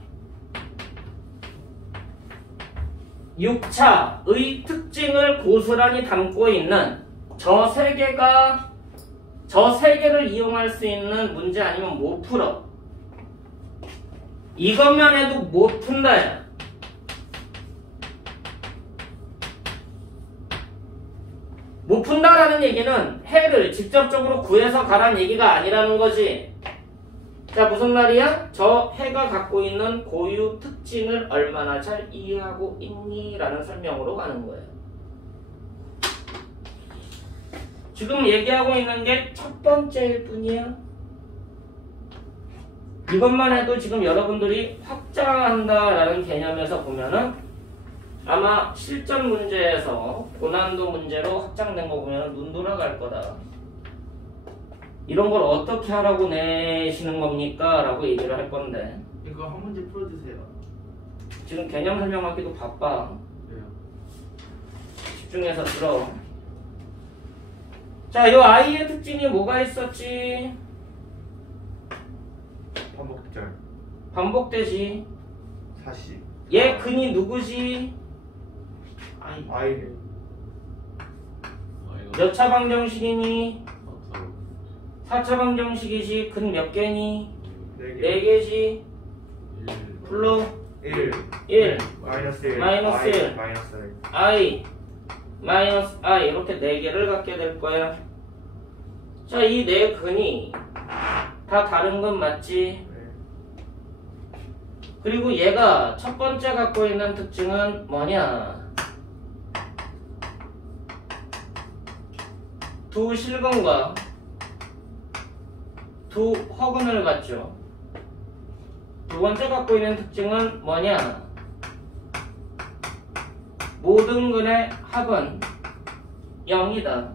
6차의 특징을 고스란히 담고 있는 저 세 개를 이용할 수 있는 문제 아니면 못 풀어. 이것만 해도 못 푼다야. 못 푼다라는 얘기는 해를 직접적으로 구해서 가라는 얘기가 아니라는 거지. 자, 무슨 말이야? 저 해가 갖고 있는 고유 특징을 얼마나 잘 이해하고 있니? 라는 설명으로 가는 거예요. 지금 얘기하고 있는 게 첫 번째일 뿐이야. 이것만 해도 지금 여러분들이 확장한다라는 개념에서 보면은 아마 실전 문제에서 고난도 문제로 확장된 거 보면 눈 돌아갈 거다. 이런 걸 어떻게 하라고 내시는 겁니까? 라고 얘기를 할 건데 이거 한 문제 풀어주세요. 지금 개념 설명하기도 바빠. 왜요? 집중해서 들어. 자, 요 i의 특징이 뭐가 있었지? 반복절 반복되지. 40 얘 근이 누구지? 아이를 몇 차 방정식이니? 4차 방정식이지. 근 몇 개니? 4개지. 불러 1 1 마이너스 1 마이너스 1 마이너스 1 i 마이너스 i 이렇게 4개를 갖게 될 거야. 자, 이 4근이 다 다른 건 맞지? 그리고 얘가 첫 번째 갖고 있는 특징은 뭐냐? 두 실근과 두 허근을 갖죠. 두 번째 갖고 있는 특징은 뭐냐? 모든 근의 합은 0이다.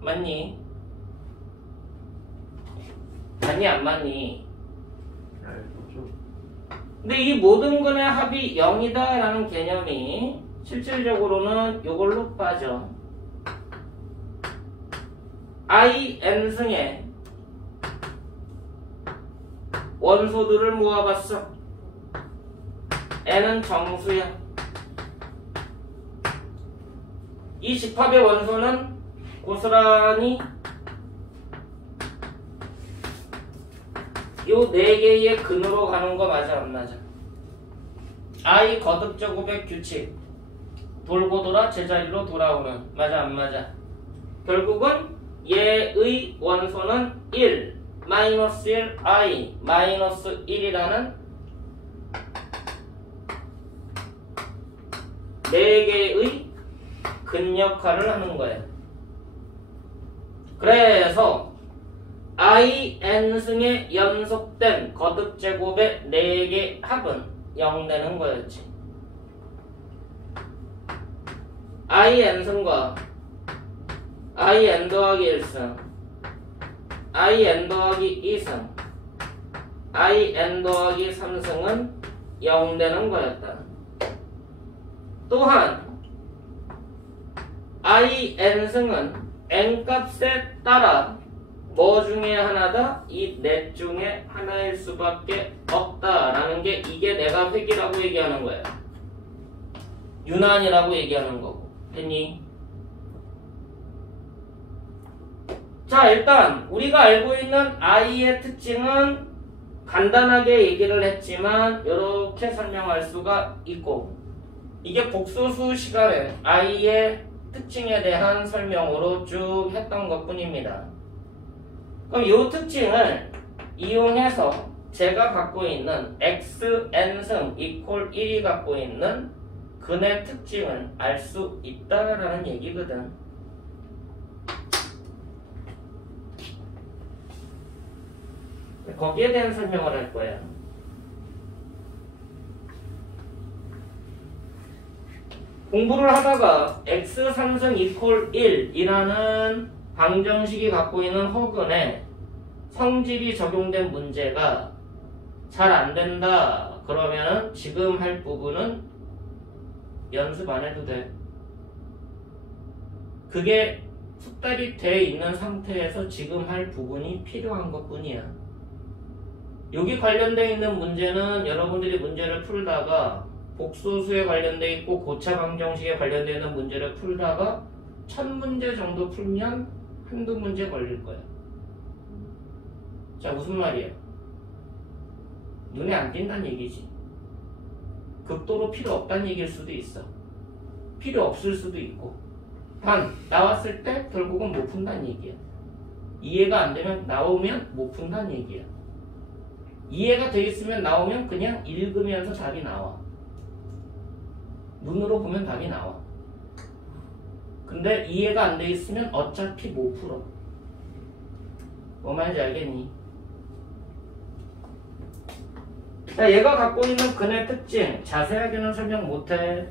맞니? 맞니 안 맞니? 근데 이 모든 근의 합이 0이다 라는 개념이 실질적으로는 이걸로 빠져. i n승의 원소들을 모아봤어. n은 정수야. 이 집합의 원소는 고스란히 요 4개의 근으로 가는 거 맞아 안 맞아? i 거듭 제곱의 규칙 돌고 돌아 제자리로 돌아오는 맞아 안 맞아? 결국은 얘의 원소는 1 마이너스 1 i 마이너스 1이라는 4개의 근 역할을 하는 거예요. 그래서 i n승의 연속된 거듭 제곱의 4개 합은 0 되는 거였지. i n승과 i n 더하기 1승, i n 더하기 2승, i n 더하기 3승은 0 되는 거였다. 또한 i n승은 n 값에 따라 뭐 중에 하나다? 이 넷 중에 하나일 수밖에 없다라는 게 이게 내가 획이라고 얘기하는 거야. 유난이라고 얘기하는 거고. 됐니? 자, 일단 우리가 알고 있는 i의 특징은 간단하게 얘기를 했지만 이렇게 설명할 수가 있고, 이게 복소수 시간에 i의 특징에 대한 설명으로 쭉 했던 것 뿐입니다. 그럼 이 특징을 이용해서 제가 갖고 있는 xn승 이퀄 1이 갖고 있는 근의 특징을 알 수 있다라는 얘기거든. 거기에 대한 설명을 할 거야. 공부를 하다가 x3승 이퀄 1이라는 방정식이 갖고 있는 허근에 성질이 적용된 문제가 잘 안 된다 그러면은 지금 할 부분은 연습 안 해도 돼. 그게 숙달이 돼 있는 상태에서 지금 할 부분이 필요한 것 뿐이야. 여기 관련되어 있는 문제는 여러분들이 문제를 풀다가 복소수에 관련되어 있고 고차 방정식에 관련되어 있는 문제를 풀다가 1000문제 정도 풀면 한두 문제 걸릴 거야. 자, 무슨 말이야? 눈에 안 띈다는 얘기지. 극도로 필요 없다는 얘기일 수도 있어. 필요 없을 수도 있고. 단, 나왔을 때 결국은 못 푼다는 얘기야. 이해가 안 되면 나오면 못 푼다는 얘기야. 이해가 돼 있으면 나오면 그냥 읽으면서 답이 나와. 눈으로 보면 답이 나와. 근데 이해가 안 돼 있으면 어차피 못 풀어. 뭐 말인지 알겠니? 자, 얘가 갖고 있는 근의 특징 자세하게는 설명 못해.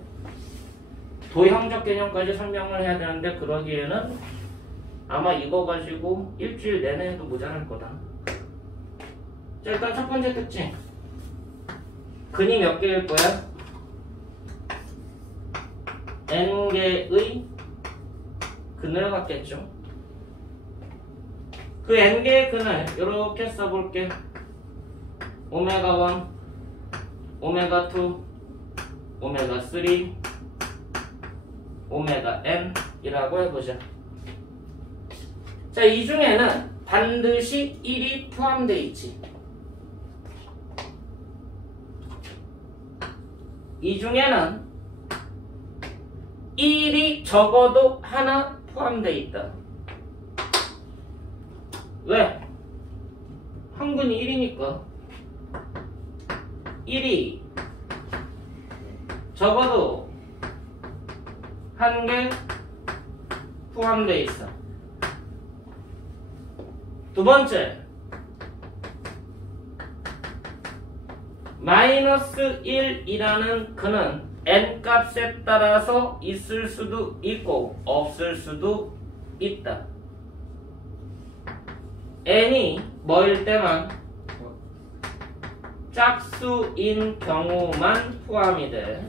도형적 개념까지 설명을 해야 되는데 그러기에는 아마 이거 가지고 일주일 내내 해도 모자랄 거다. 자, 일단 첫 번째 특징. 근이 몇 개일 거야? n개의 근을 갖겠죠. 그 n개의 근을 이렇게 써볼게. 오메가 1, 오메가 2, 오메가 3, 오메가 n 이라고 해보자. 자, 이 중에는 반드시 1이 포함되어 있지. 이 중에는 1이 적어도 하나 포함되어 있다. 왜? 항근이 1이니까 1이 적어도 한 개 포함되어 있어. 두 번째, 마이너스 1이라는 근은 n 값에 따라서 있을 수도 있고 없을 수도 있다. n이 뭐일 때만? 짝수인 경우만 포함이 돼.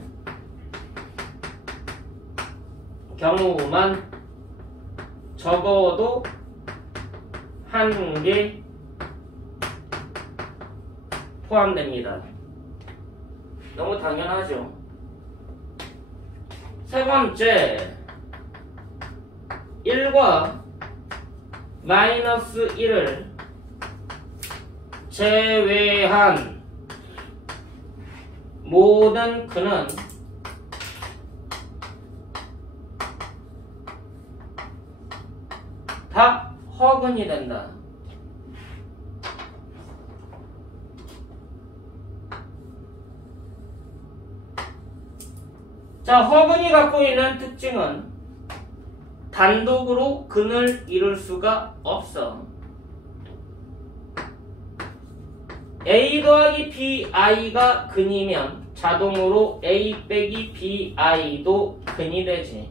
경우만 적어도 한 개 포함됩니다. 너무 당연하죠. 세 번째, 1과 마이너스 1을 제외한 모든 근은 다 허근이 된다. 자, 허근이 갖고 있는 특징은 단독으로 근을 이룰 수가 없어. A 더하기 BI가 근이면 자동으로 A 빼기 BI도 근이 되지.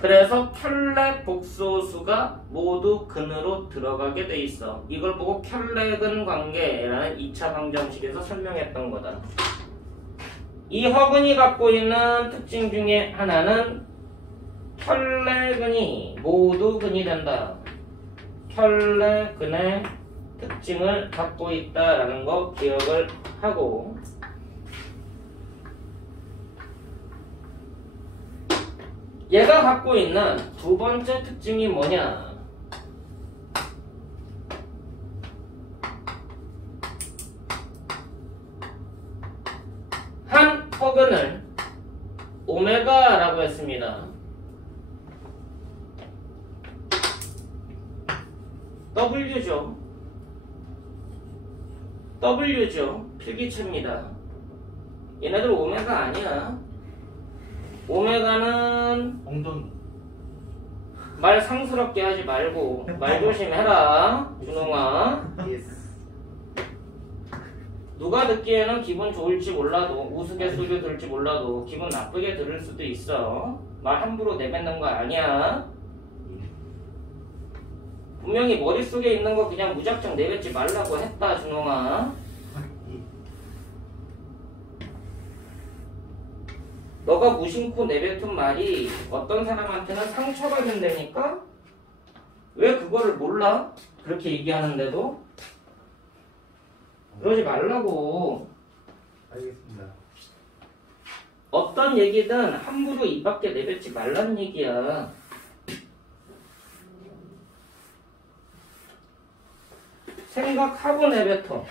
그래서 켤레 복소수가 모두 근으로 들어가게 돼 있어. 이걸 보고 켤레근 관계라는 2차 방정식에서 설명했던 거다. 이 허근이 갖고 있는 특징 중에 하나는 켤레근이 모두 근이 된다. 켤레근의 특징을 갖고 있다라는 거 기억을 하고, 얘가 갖고 있는 두 번째 특징이 뭐냐? 한 허근을 오메가라고 했습니다. W죠. W죠. 필기체입니다. 얘네들 오메가 아니야. 오메가는 엉덩이. 말 상스럽게 하지 말고 말 조심해라, 준홍아. 예스. 누가 듣기에는 기분 좋을지 몰라도 우스갯소리 들을지 몰라도 기분 나쁘게 들을 수도 있어. 말 함부로 내뱉는 거 아니야. 분명히 머릿속에 있는 거 그냥 무작정 내뱉지 말라고 했다, 준홍아. 너가 무심코 내뱉은 말이 어떤 사람한테는 상처가 된다니까? 왜 그거를 몰라? 그렇게 얘기하는데도? 그러지 말라고. 알겠습니다. 어떤 얘기든 함부로 입 밖에 내뱉지 말라는 얘기야. 생각하고 내뱉어.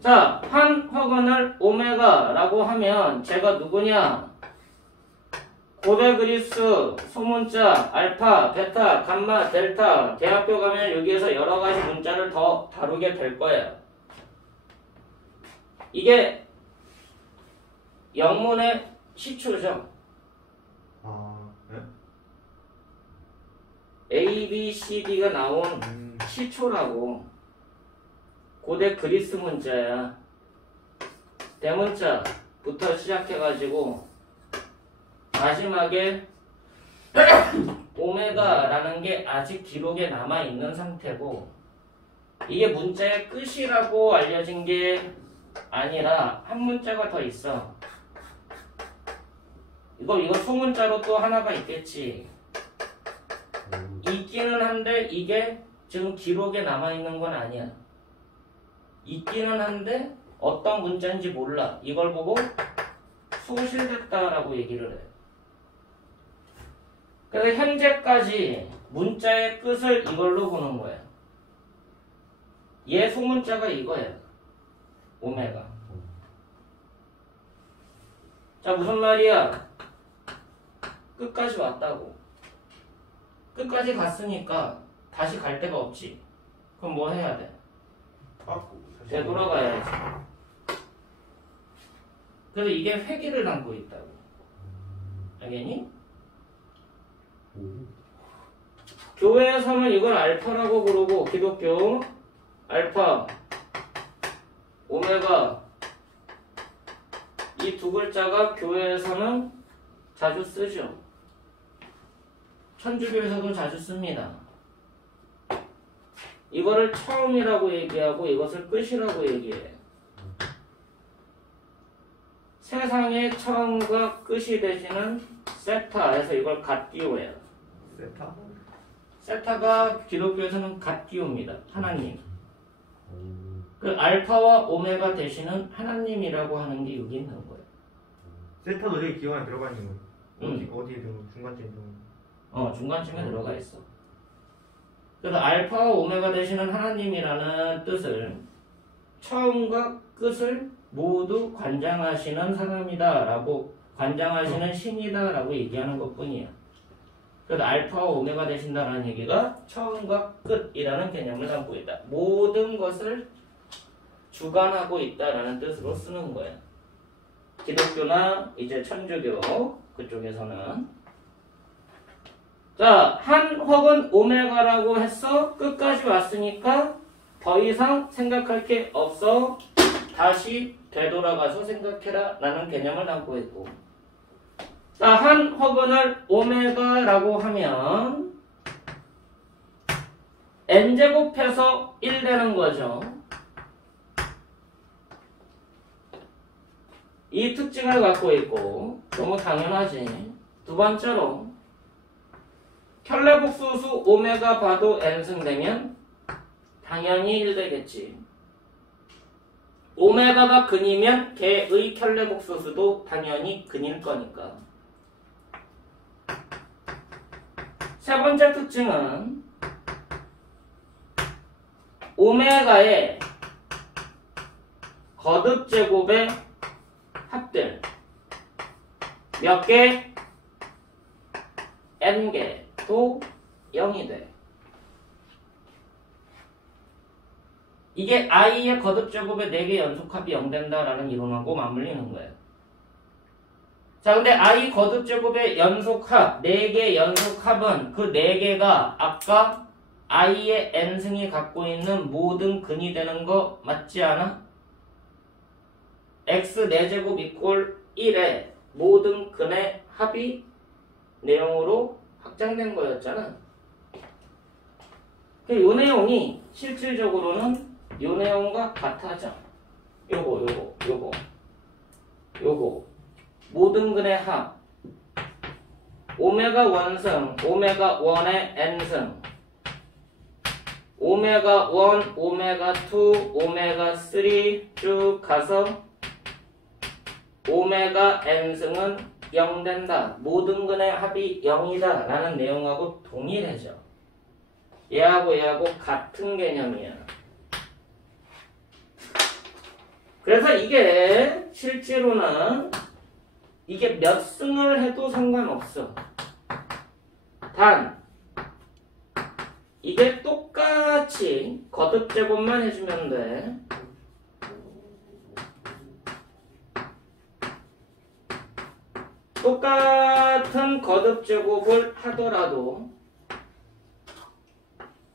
자, 한 허근을 오메가라고 하면 제가 누구냐? 고대 그리스 소문자 알파, 베타, 감마, 델타. 대학교 가면 여기에서 여러 가지 문자를 더 다루게 될 거예요. 이게 영문의 시초죠. 네? A, B, C, D가 나온 시초라고. 고대 그리스 문자야. 대문자부터 시작해가지고 마지막에 오메가라는 게 아직 기록에 남아있는 상태고, 이게 문자의 끝이라고 알려진 게 아니라 한 문자가 더 있어. 이거 소문자로 또 하나가 있겠지. 있기는 한데 이게 지금 기록에 남아있는 건 아니야. 있기는 한데 어떤 문자인지 몰라. 이걸 보고 소실됐다라고 얘기를 해. 그래서 현재까지 문자의 끝을 이걸로 보는 거야. 얘 소문자가 이거야. 오메가. 자, 무슨 말이야? 끝까지 왔다고. 끝까지 갔으니까 다시 갈 데가 없지. 그럼 뭐 해야 돼? 되돌아가야지. 그래서 이게 회귀를 담고 있다고. 알겠니? 교회에서는 이걸 알파라고 부르고, 기독교 알파, 오메가, 이 두 글자가 교회에서는 자주 쓰죠. 천주교에서도 자주 씁니다. 이거를 처음이라고 얘기하고 이것을 끝이라고 얘기해요. 세상의 처음과 끝이 되시는 세타에서 이걸 갓기오예요. 세타? 세타가 기독교에서는 갓기오입니다. 하나님. 그 알파와 오메가 되시는 하나님이라고 하는 게 여기 있는 거예요. 세타도 여기 기호 안에 들어가 있는 거예요. 어디에 든 중간쯤에 든 중간쯤에 들어가 있어. 그래서 알파와 오메가 되시는 하나님이라는 뜻을 처음과 끝을 모두 관장하시는 사람이다 라고, 관장하시는 신이다 라고 얘기하는 것 뿐이야. 그래서 알파와 오메가 되신다는 얘기가 처음과 끝이라는 개념을 담고 있다. 모든 것을 주관하고 있다라는 뜻으로 쓰는 거야. 기독교나 이제 천주교 그쪽에서는. 자, 한 혹은 오메가라고 했어. 끝까지 왔으니까 더 이상 생각할 게 없어. 다시 되돌아가서 생각해라 라는 개념을 담고 있고. 자, 한 혹은을 오메가라고 하면 n제곱해서 1 되는 거죠. 이 특징을 갖고 있고, 너무 당연하지. 두 번째로 켤레복소수 오메가 봐도 n승 되면 당연히 1 되겠지. 오메가가 근이면 걔의 켤레복소수도 당연히 근일 거니까. 세 번째 특징은 오메가의 거듭제곱의 합들 몇 개? n개도 0이 돼. 이게 i의 거듭제곱의 4개 연속합이 0 된다라는 이론하고 맞물리는 거예요. 자, 근데 i 거듭제곱의 연속합, 4개 연속합은 그 4개가 아까 i의 n승이 갖고 있는 모든 근이 되는 거 맞지 않아? x 4제곱 이꼴 1의 모든 근의 합이 내용으로 확장된 거였잖아. 이 내용이 실질적으로는 이 내용과 같아져. 요거 모든 근의 합 오메가 원승 오메가 원의 n승 오메가 원 오메가 2 오메가 3 쭉 가서 오메가 n승은 0 된다. 모든 근의 합이 0이다 라는 내용하고 동일해져. 얘하고 같은 개념이야. 그래서 이게 실제로는 이게 몇 승을 해도 상관없어. 단 이게 똑같이 거듭제곱만 해주면 돼.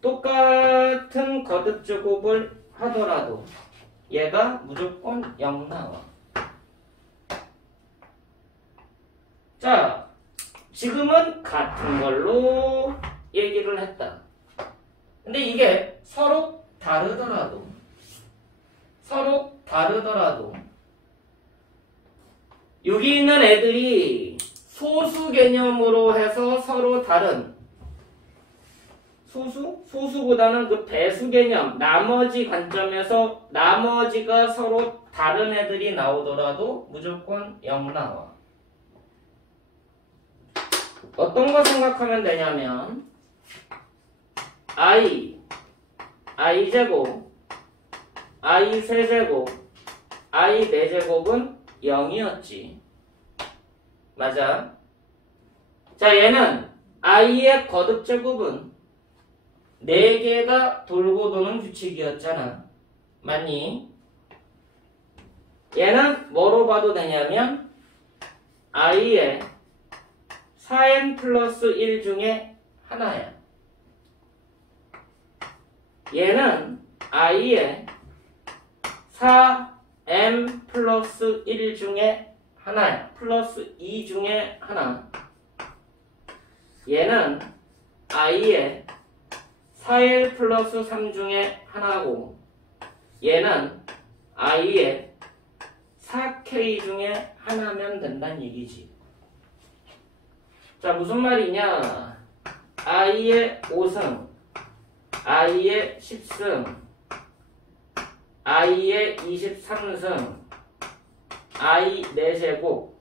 똑같은 거듭제곱을 하더라도 얘가 무조건 0 나와. 자, 지금은 같은 걸로 얘기를 했다. 근데 이게 서로 다르더라도 여기 있는 애들이 소수 개념으로 해서 서로 다른 소수보다는 그 배수 개념 나머지 관점에서 나머지가 서로 다른 애들이 나오더라도 무조건 0 나와. 어떤 거 생각하면 되냐면 i제곱 i 세제곱 i 4제곱은 0이었지. 맞아. 자, 얘는 i의 거듭 제곱은 4개가 돌고 도는 규칙이었잖아. 맞니? 얘는 뭐로 봐도 되냐면 i의 4n 플러스 1 중에 하나야. 얘는 i의 4m 플러스 1 중에 하나야. 플러스 2 중에 하나. 얘는 i의 4l 플러스 3 중에 하나고 얘는 i의 4k 중에 하나면 된다는 얘기지. 자, 무슨 말이냐? i의 5승, i의 10승, i의 23승, i 4제곱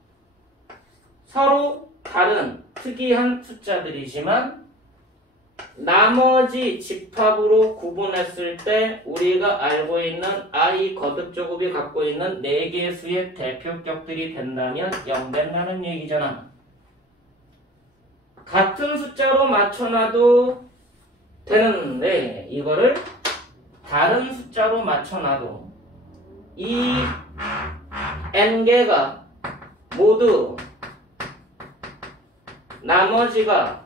서로 다른 특이한 숫자들이지만 나머지 집합으로 구분했을 때 우리가 알고 있는 i 거듭 제곱이 갖고 있는 4개의 수의 대표격들이 된다면 0 된다는 얘기잖아. 같은 숫자로 맞춰놔도 되는데 이거를 다른 숫자로 맞춰놔도 이 n개가 모두 나머지가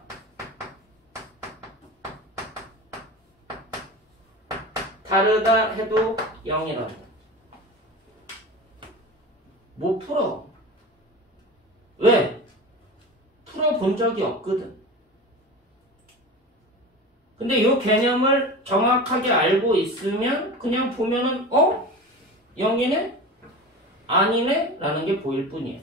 다르다 해도 0이라. 못 풀어. 왜? 풀어본 적이 없거든. 근데 이 개념을 정확하게 알고 있으면 그냥 보면은 0이네? 아니네? 라는 게 보일 뿐이에요.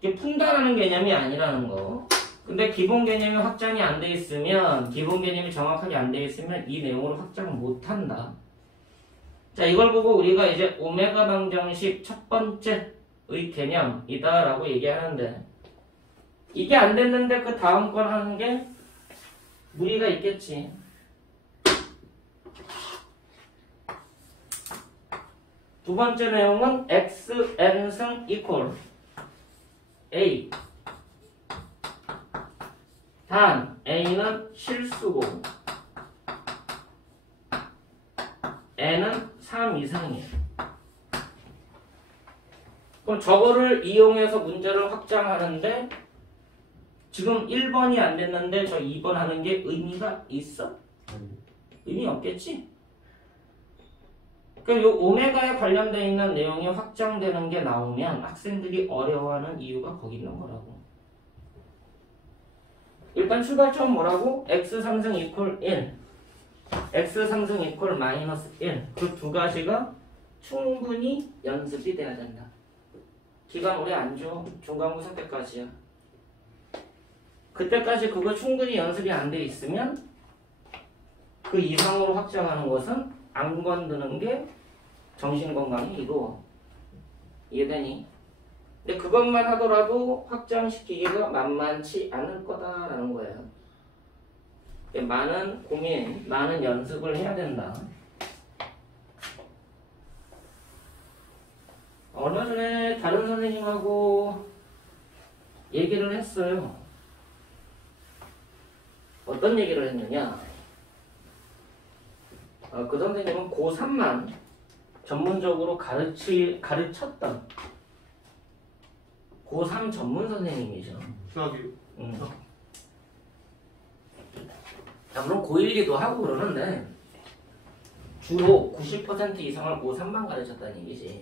이게 푼다라는 개념이 아니라는 거. 근데 기본 개념이 확장이 안 돼 있으면, 기본 개념이 정확하게 안 돼 있으면 이 내용으로 확장을 못 한다. 자, 이걸 보고 우리가 이제 오메가 방정식 첫 번째의 개념이다 라고 얘기하는데 이게 안 됐는데 그 다음 걸 하는 게 무리가 있겠지. 두 번째 내용은 xn승 이퀄 a 단 a는 실수고 n은 3 이상이에요. 그럼 저거를 이용해서 문제를 확장하는데 지금 1번이 안 됐는데 저 2번 하는 게 의미가 있어? 의미 없겠지? 그러니까 이 오메가에 관련되어 있는 내용이 확장되는 게 나오면 학생들이 어려워하는 이유가 거기 있는 거라고. 일단 출발점은 뭐라고? x3승 이퀄 1 x3승 이퀄 마이너스 1 그 두 가지가 충분히 연습이 돼야 된다. 기간 오래 안 줘. 중간고사 때까지야. 그때까지 그거 충분히 연습이 안 돼 있으면 그 이상으로 확장하는 것은 안 건드는 게 정신건강에 이루어. 이해되니? 근데 그것만 하더라도 확장시키기가 만만치 않을 거다라는 거예요. 많은 고민, 많은 연습을 해야 된다. 얼마 전에 다른 선생님하고 얘기를 했어요. 어떤 얘기를 했느냐? 그 선생님은 고3만 전문적으로 가르쳤던 고3 전문 선생님이죠. 수학이 물론 고1기도 하고 그러는데 주로 90% 이상을 고3만 가르쳤다는 얘기지.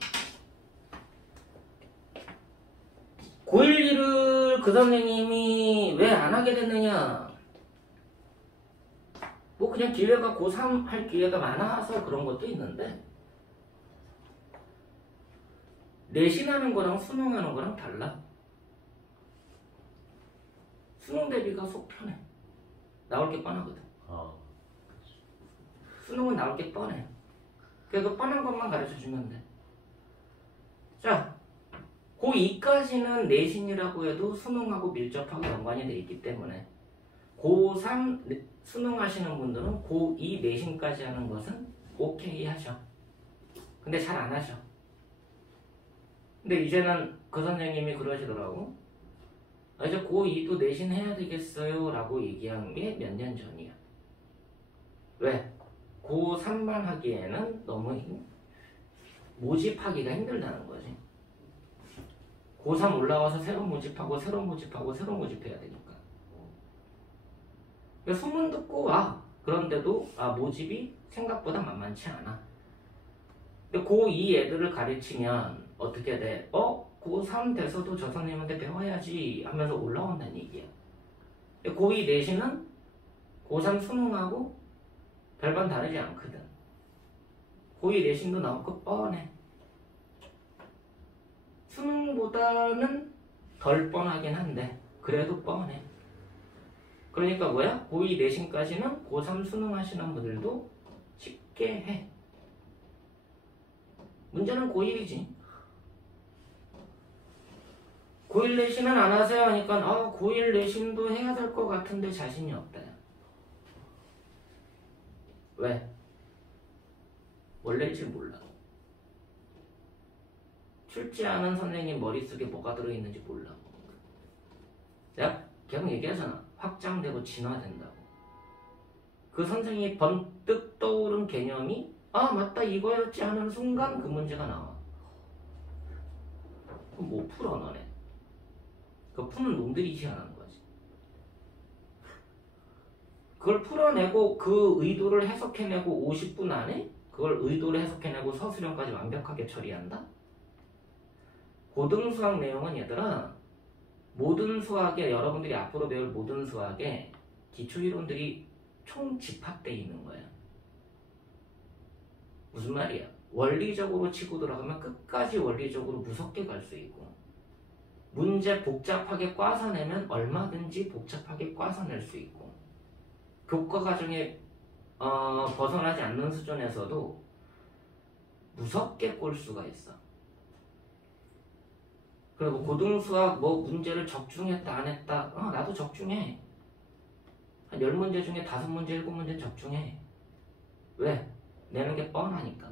고1기를 그 선생님이 왜 안 하게 됐느냐? 뭐 그냥 기회가 고3 할 기회가 많아서 그런 것도 있는데 내신하는 거랑 수능하는 거랑 달라. 수능 대비가 속 편해. 나올 게 뻔하거든. 수능은 나올 게 뻔해. 그래서 뻔한 것만 가르쳐주면 돼. 자, 고2까지는 내신이라고 해도 수능하고 밀접하게 연관이 돼 있기 때문에 고3 수능하시는 분들은 고2 내신까지 하는 것은 오케이 하셔. 근데 잘 안 하셔. 근데 이제는 그 선생님이 그러시더라고. 이제 고2도 내신 해야 되겠어요 라고 얘기한 게 몇 년 전이야. 왜? 고3만 하기에는 너무 모집하기가 힘들다는 거지. 고3 올라와서 새로 모집하고 새로 모집하고 새로 모집해야 되니까. 소문 듣고 와. 그런데도 모집이 생각보다 만만치 않아. 근데 고2 애들을 가르치면 어떻게 돼? 고3 돼서도 저 선생님한테 배워야지 하면서 올라온다는 얘기야. 고2 내신은 고3 수능하고 별반 다르지 않거든. 고2 내신도 나올 거 뻔해. 수능보다는 덜 뻔하긴 한데 그래도 뻔해. 그러니까 뭐야? 고2 내신까지는 고3 수능 하시는 분들도 쉽게 해. 문제는 고1이지. 고1 내신은 안 하세요 하니까 고1 내신도 해야 될 것 같은데 자신이 없다. 왜? 원래인지 몰라. 출제하는 선생님 머릿속에 뭐가 들어있는지 몰라. 내가 계속 얘기하잖아. 확장되고 진화된다고. 그 선생님이 번뜩 떠오른 개념이 맞다 이거였지 하는 순간 그 문제가 나와. 그럼 못 풀어 너네. 그 푸는 놈들이 희한한 거지. 그걸 풀어내고 그 의도를 해석해내고 50분 안에 그걸 의도를 해석해내고 서술형까지 완벽하게 처리한다? 고등수학 내용은 얘들아 모든 수학에 여러분들이 앞으로 배울 모든 수학에 기초이론들이 총 집합되어 있는 거야. 무슨 말이야? 원리적으로 치고 들어가면 끝까지 원리적으로 무섭게 갈 수 있고 문제 복잡하게 꽈서 내면 얼마든지 복잡하게 꽈서 낼 수 있고 교과 과정에 벗어나지 않는 수준에서도 무섭게 꼴 수가 있어. 그리고 고등수학 문제를 적중했다 안 했다 나도 적중해. 한 10문제 중에 5문제 7문제는 적중해. 왜? 내는 게 뻔하니까.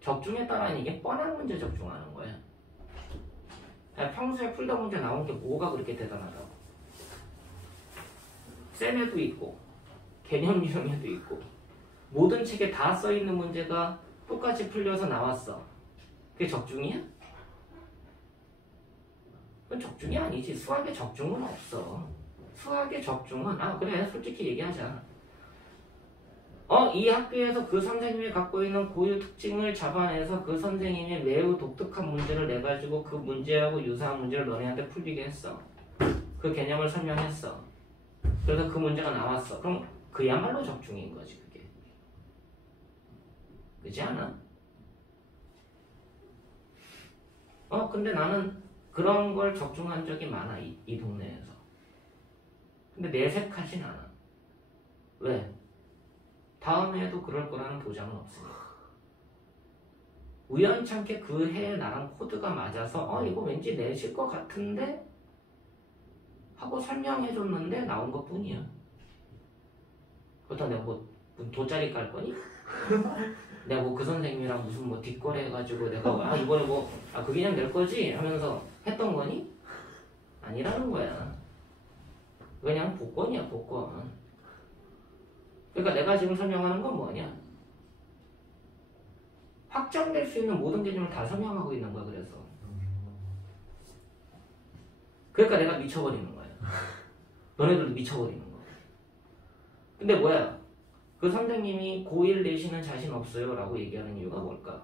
적중했다라는 이게 뻔한 문제 적중하는 거야. 평소에 풀던 문제 나온 게 뭐가 그렇게 대단하다고. 쌤에도 있고 개념 유형에도 있고 모든 책에 다 써있는 문제가 똑같이 풀려서 나왔어. 그게 적중이야? 그건 적중이 아니지. 수학의 적중은 없어. 수학의 적중은 그래 솔직히 얘기하자. 이 학교에서 그 선생님이 갖고 있는 고유 특징을 잡아내서 그 선생님이 매우 독특한 문제를 내가지고 그 문제하고 유사한 문제를 너네한테 풀리게 했어. 그 개념을 설명했어. 그래서 그 문제가 나왔어. 그럼 그야말로 적중인 거지 그게. 그렇지 않아? 근데 나는 그런 걸 적중한 적이 많아 이 동네에서. 근데 내색하진 않아. 왜? 다음에도 그럴 거라는 보장은 없으니까. 우연찮게 그 해에 나랑 코드가 맞아서 이거 왠지 내실 것 같은데 하고 설명해줬는데 나온 것 뿐이야. 그렇다 내가 돗자리 깔 거니? 내가 그 선생님이랑 무슨 뒷거래 해가지고 내가 이번에 그 그냥 낼 거지 하면서 했던 거니? 아니라는 거야. 그냥 복권이야 복권. 그러니까 내가 지금 설명하는 건 뭐냐? 확장될 수 있는 모든 개념을 다 설명하고 있는 거야. 그래서 그러니까 내가 미쳐버리는 거야. 너네들도 미쳐버리는 거야. 근데 뭐야? 그 선생님이 고1 내신은 자신 없어요 라고 얘기하는 이유가 뭘까?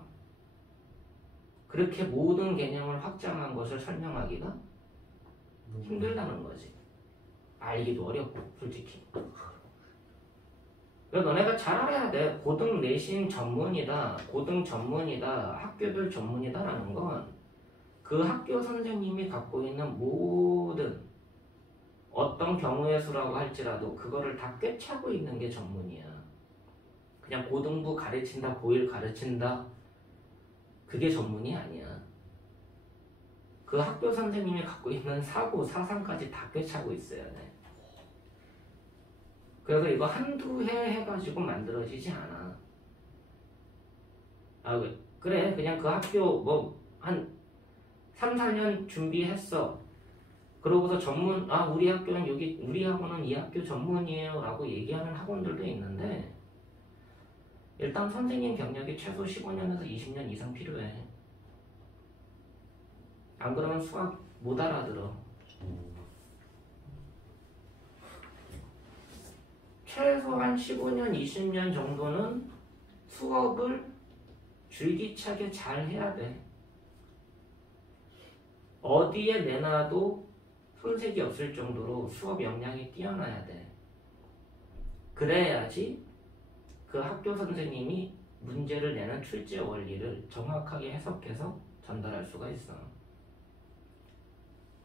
그렇게 모든 개념을 확장한 것을 설명하기가 힘들다는 거지. 알기도 어렵고 솔직히. 그래서 너네가 잘 알아야 돼. 고등 내신 전문이다, 고등 전문이다, 학교별 전문이다라는 건 그 학교 선생님이 갖고 있는 모든 어떤 경우의 수라고 할지라도 그거를 다 꿰차고 있는 게 전문이야. 그냥 고등부 가르친다, 고1 가르친다 그게 전문이 아니야. 그 학교 선생님이 갖고 있는 사고, 사상까지 다 꿰차고 있어야 돼. 그래서 이거 한두 해 해가지고 만들어지지 않아. 그래 그냥 그 학교 3, 4년 준비했어. 그러고서 전문, 우리 학교는 우리 학원은 이 학교 전문이에요 라고 얘기하는 학원들도 있는데, 일단 선생님 경력이 최소 15년에서 20년 이상 필요해. 안 그러면 수학 못 알아들어. 최소한 15년, 20년 정도는 수업을 줄기차게 잘 해야 돼. 어디에 내놔도 손색이 없을 정도로 수업 역량이 뛰어나야 돼. 그래야지 그 학교 선생님이 문제를 내는 출제 원리를 정확하게 해석해서 전달할 수가 있어.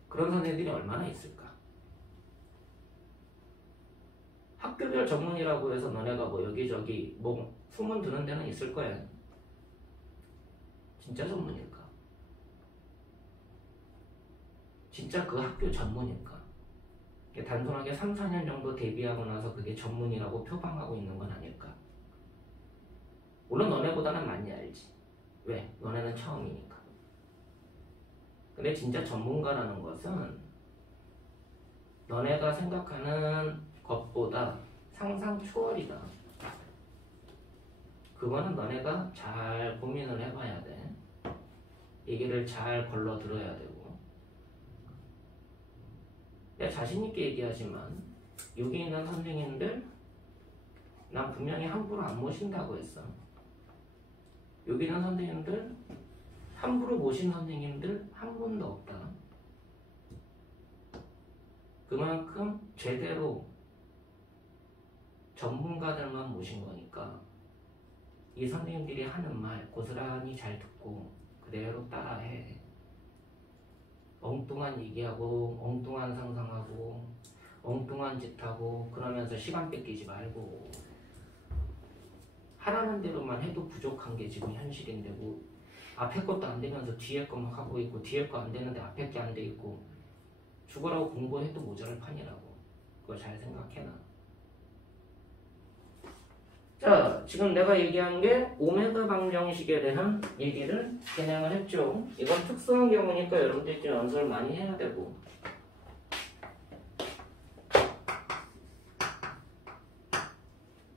그런 선생님들이 얼마나 있을까? 학교별 전문이라고 해서 너네가 뭐 여기저기 뭐 소문 드는 데는 있을 거야. 진짜 전문일까? 진짜 그 학교 전문일까? 단순하게 3, 4년 정도 대비하고 나서 그게 전문이라고 표방하고 있는 건 아닐까? 물론 너네보다는 많이 알지. 왜? 너네는 처음이니까. 근데 진짜 전문가라는 것은 너네가 생각하는 것보다 상상 초월이다. 그거는 너네가 잘 고민을 해봐야 돼. 얘기를 잘 걸러 들어야 되고. 내가 자신있게 얘기하지만 여기 있는 선생님들 난 분명히 함부로 안 모신다고 했어. 여기 있는 선생님들 함부로 모신 선생님들 한 분도 없다. 그만큼 제대로 전문가들만 모신 거니까 이 선생님들이 하는 말 고스란히 잘 듣고 그대로 따라해. 엉뚱한 얘기하고 엉뚱한 상상하고 엉뚱한 짓하고 그러면서 시간 뺏기지 말고 하라는 대로만 해도 부족한 게 지금 현실인데 뭐 앞에 것도 안 되면서 뒤에 것만 하고 있고 뒤에 거 안 되는데 앞에 게 안 돼 있고 죽으라고 공부해도 모자랄 판이라고. 그거 잘 생각해놔. 자, 지금 내가 얘기한 게 오메가 방정식에 대한 얘기를 진행을 했죠. 이건 특수한 경우니까 여러분들이 좀 연습을 많이 해야 되고.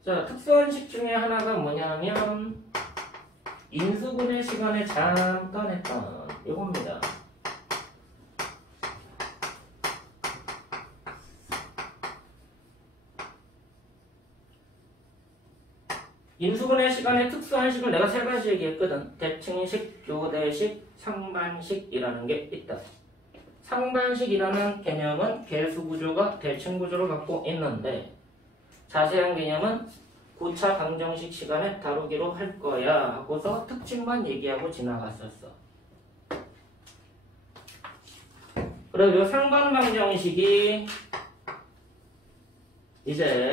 자, 특수한 식 중에 하나가 뭐냐면 인수분해 시간에 잠깐 했던 이겁니다. 인수분해 시간에 특수한 식을 내가 세 가지 얘기했거든. 대칭식, 교대식, 상반식이라는 게 있다. 상반식이라는 개념은 개수구조가 대칭구조를 갖고 있는데 자세한 개념은 고차 방정식 시간에 다루기로 할 거야 하고서 특징만 얘기하고 지나갔었어. 그리고 상반 방정식이 이제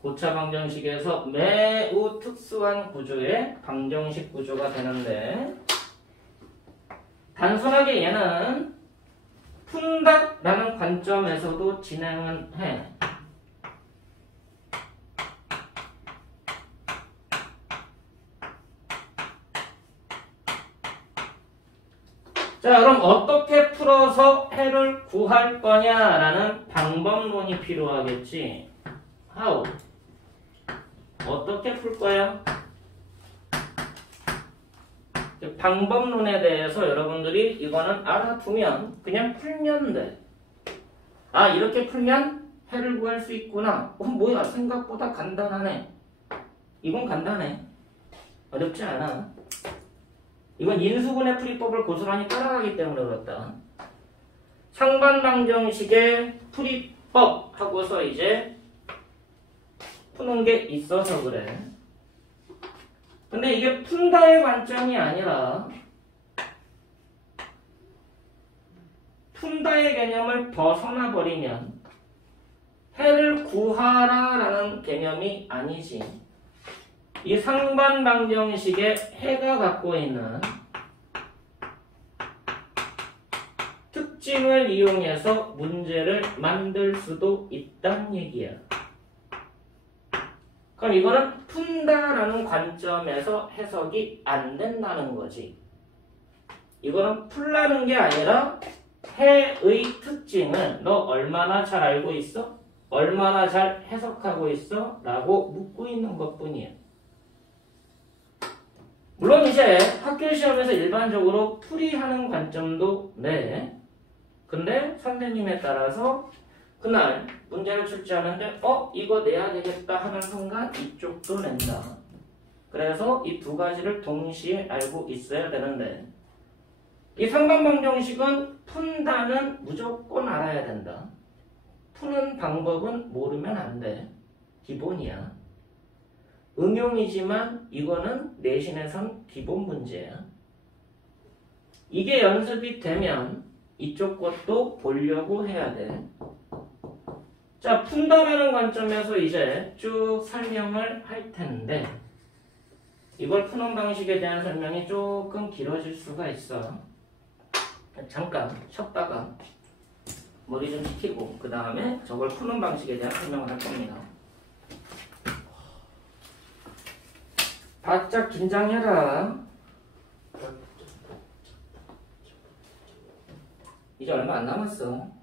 고차 방정식에서 매우 특수한 구조의 방정식 구조가 되는데 단순하게 얘는 푼다라는 관점에서도 진행은 해. 자, 그럼 어떻게 풀어서 해를 구할 거냐라는 방법론이 필요하겠지. How? 어떻게 풀 거야? 방법론에 대해서 여러분들이 이거는 알아두면 그냥 풀면 돼. 아, 이렇게 풀면 해를 구할 수 있구나. 뭐야, 생각보다 간단하네. 이건 간단해. 어렵지 않아. 이건 인수분해 풀이법을 고스란히 따라가기 때문에 그렇다. 상반방정식의 풀이법 하고서 이제 푸는 게 있어서 그래. 근데 이게 푼다의 관점이 아니라 푼다의 개념을 벗어나 버리면 해를 구하라라는 개념이 아니지. 이 상반방정식의 해가 갖고 있는 특징을 이용해서 문제를 만들 수도 있다는 얘기야. 그럼 이거는 푼다라는 관점에서 해석이 안 된다는 거지. 이거는 풀라는 게 아니라 해의 특징을 너 얼마나 잘 알고 있어? 얼마나 잘 해석하고 있어? 라고 묻고 있는 것 뿐이에요. 물론 이제 학교 시험에서 일반적으로 풀이하는 관점도 네. 근데 선생님에 따라서 그날 문제를 출제하는데 이거 내야 되겠다 하는 순간 이쪽도 낸다. 그래서 이 두 가지를 동시에 알고 있어야 되는데 이 상관방정식은 푼다는 무조건 알아야 된다. 푸는 방법은 모르면 안 돼. 기본이야. 응용이지만 이거는 내신에선 기본 문제야. 이게 연습이 되면 이쪽 것도 보려고 해야 돼. 자, 푼다라는 관점에서 이제 쭉 설명을 할 텐데 이걸 푸는 방식에 대한 설명이 조금 길어질 수가 있어. 잠깐 쉬었다가 머리 좀 식히고 그 다음에 저걸 푸는 방식에 대한 설명을 할 겁니다. 바짝 긴장해라. 이제 얼마 안 남았어.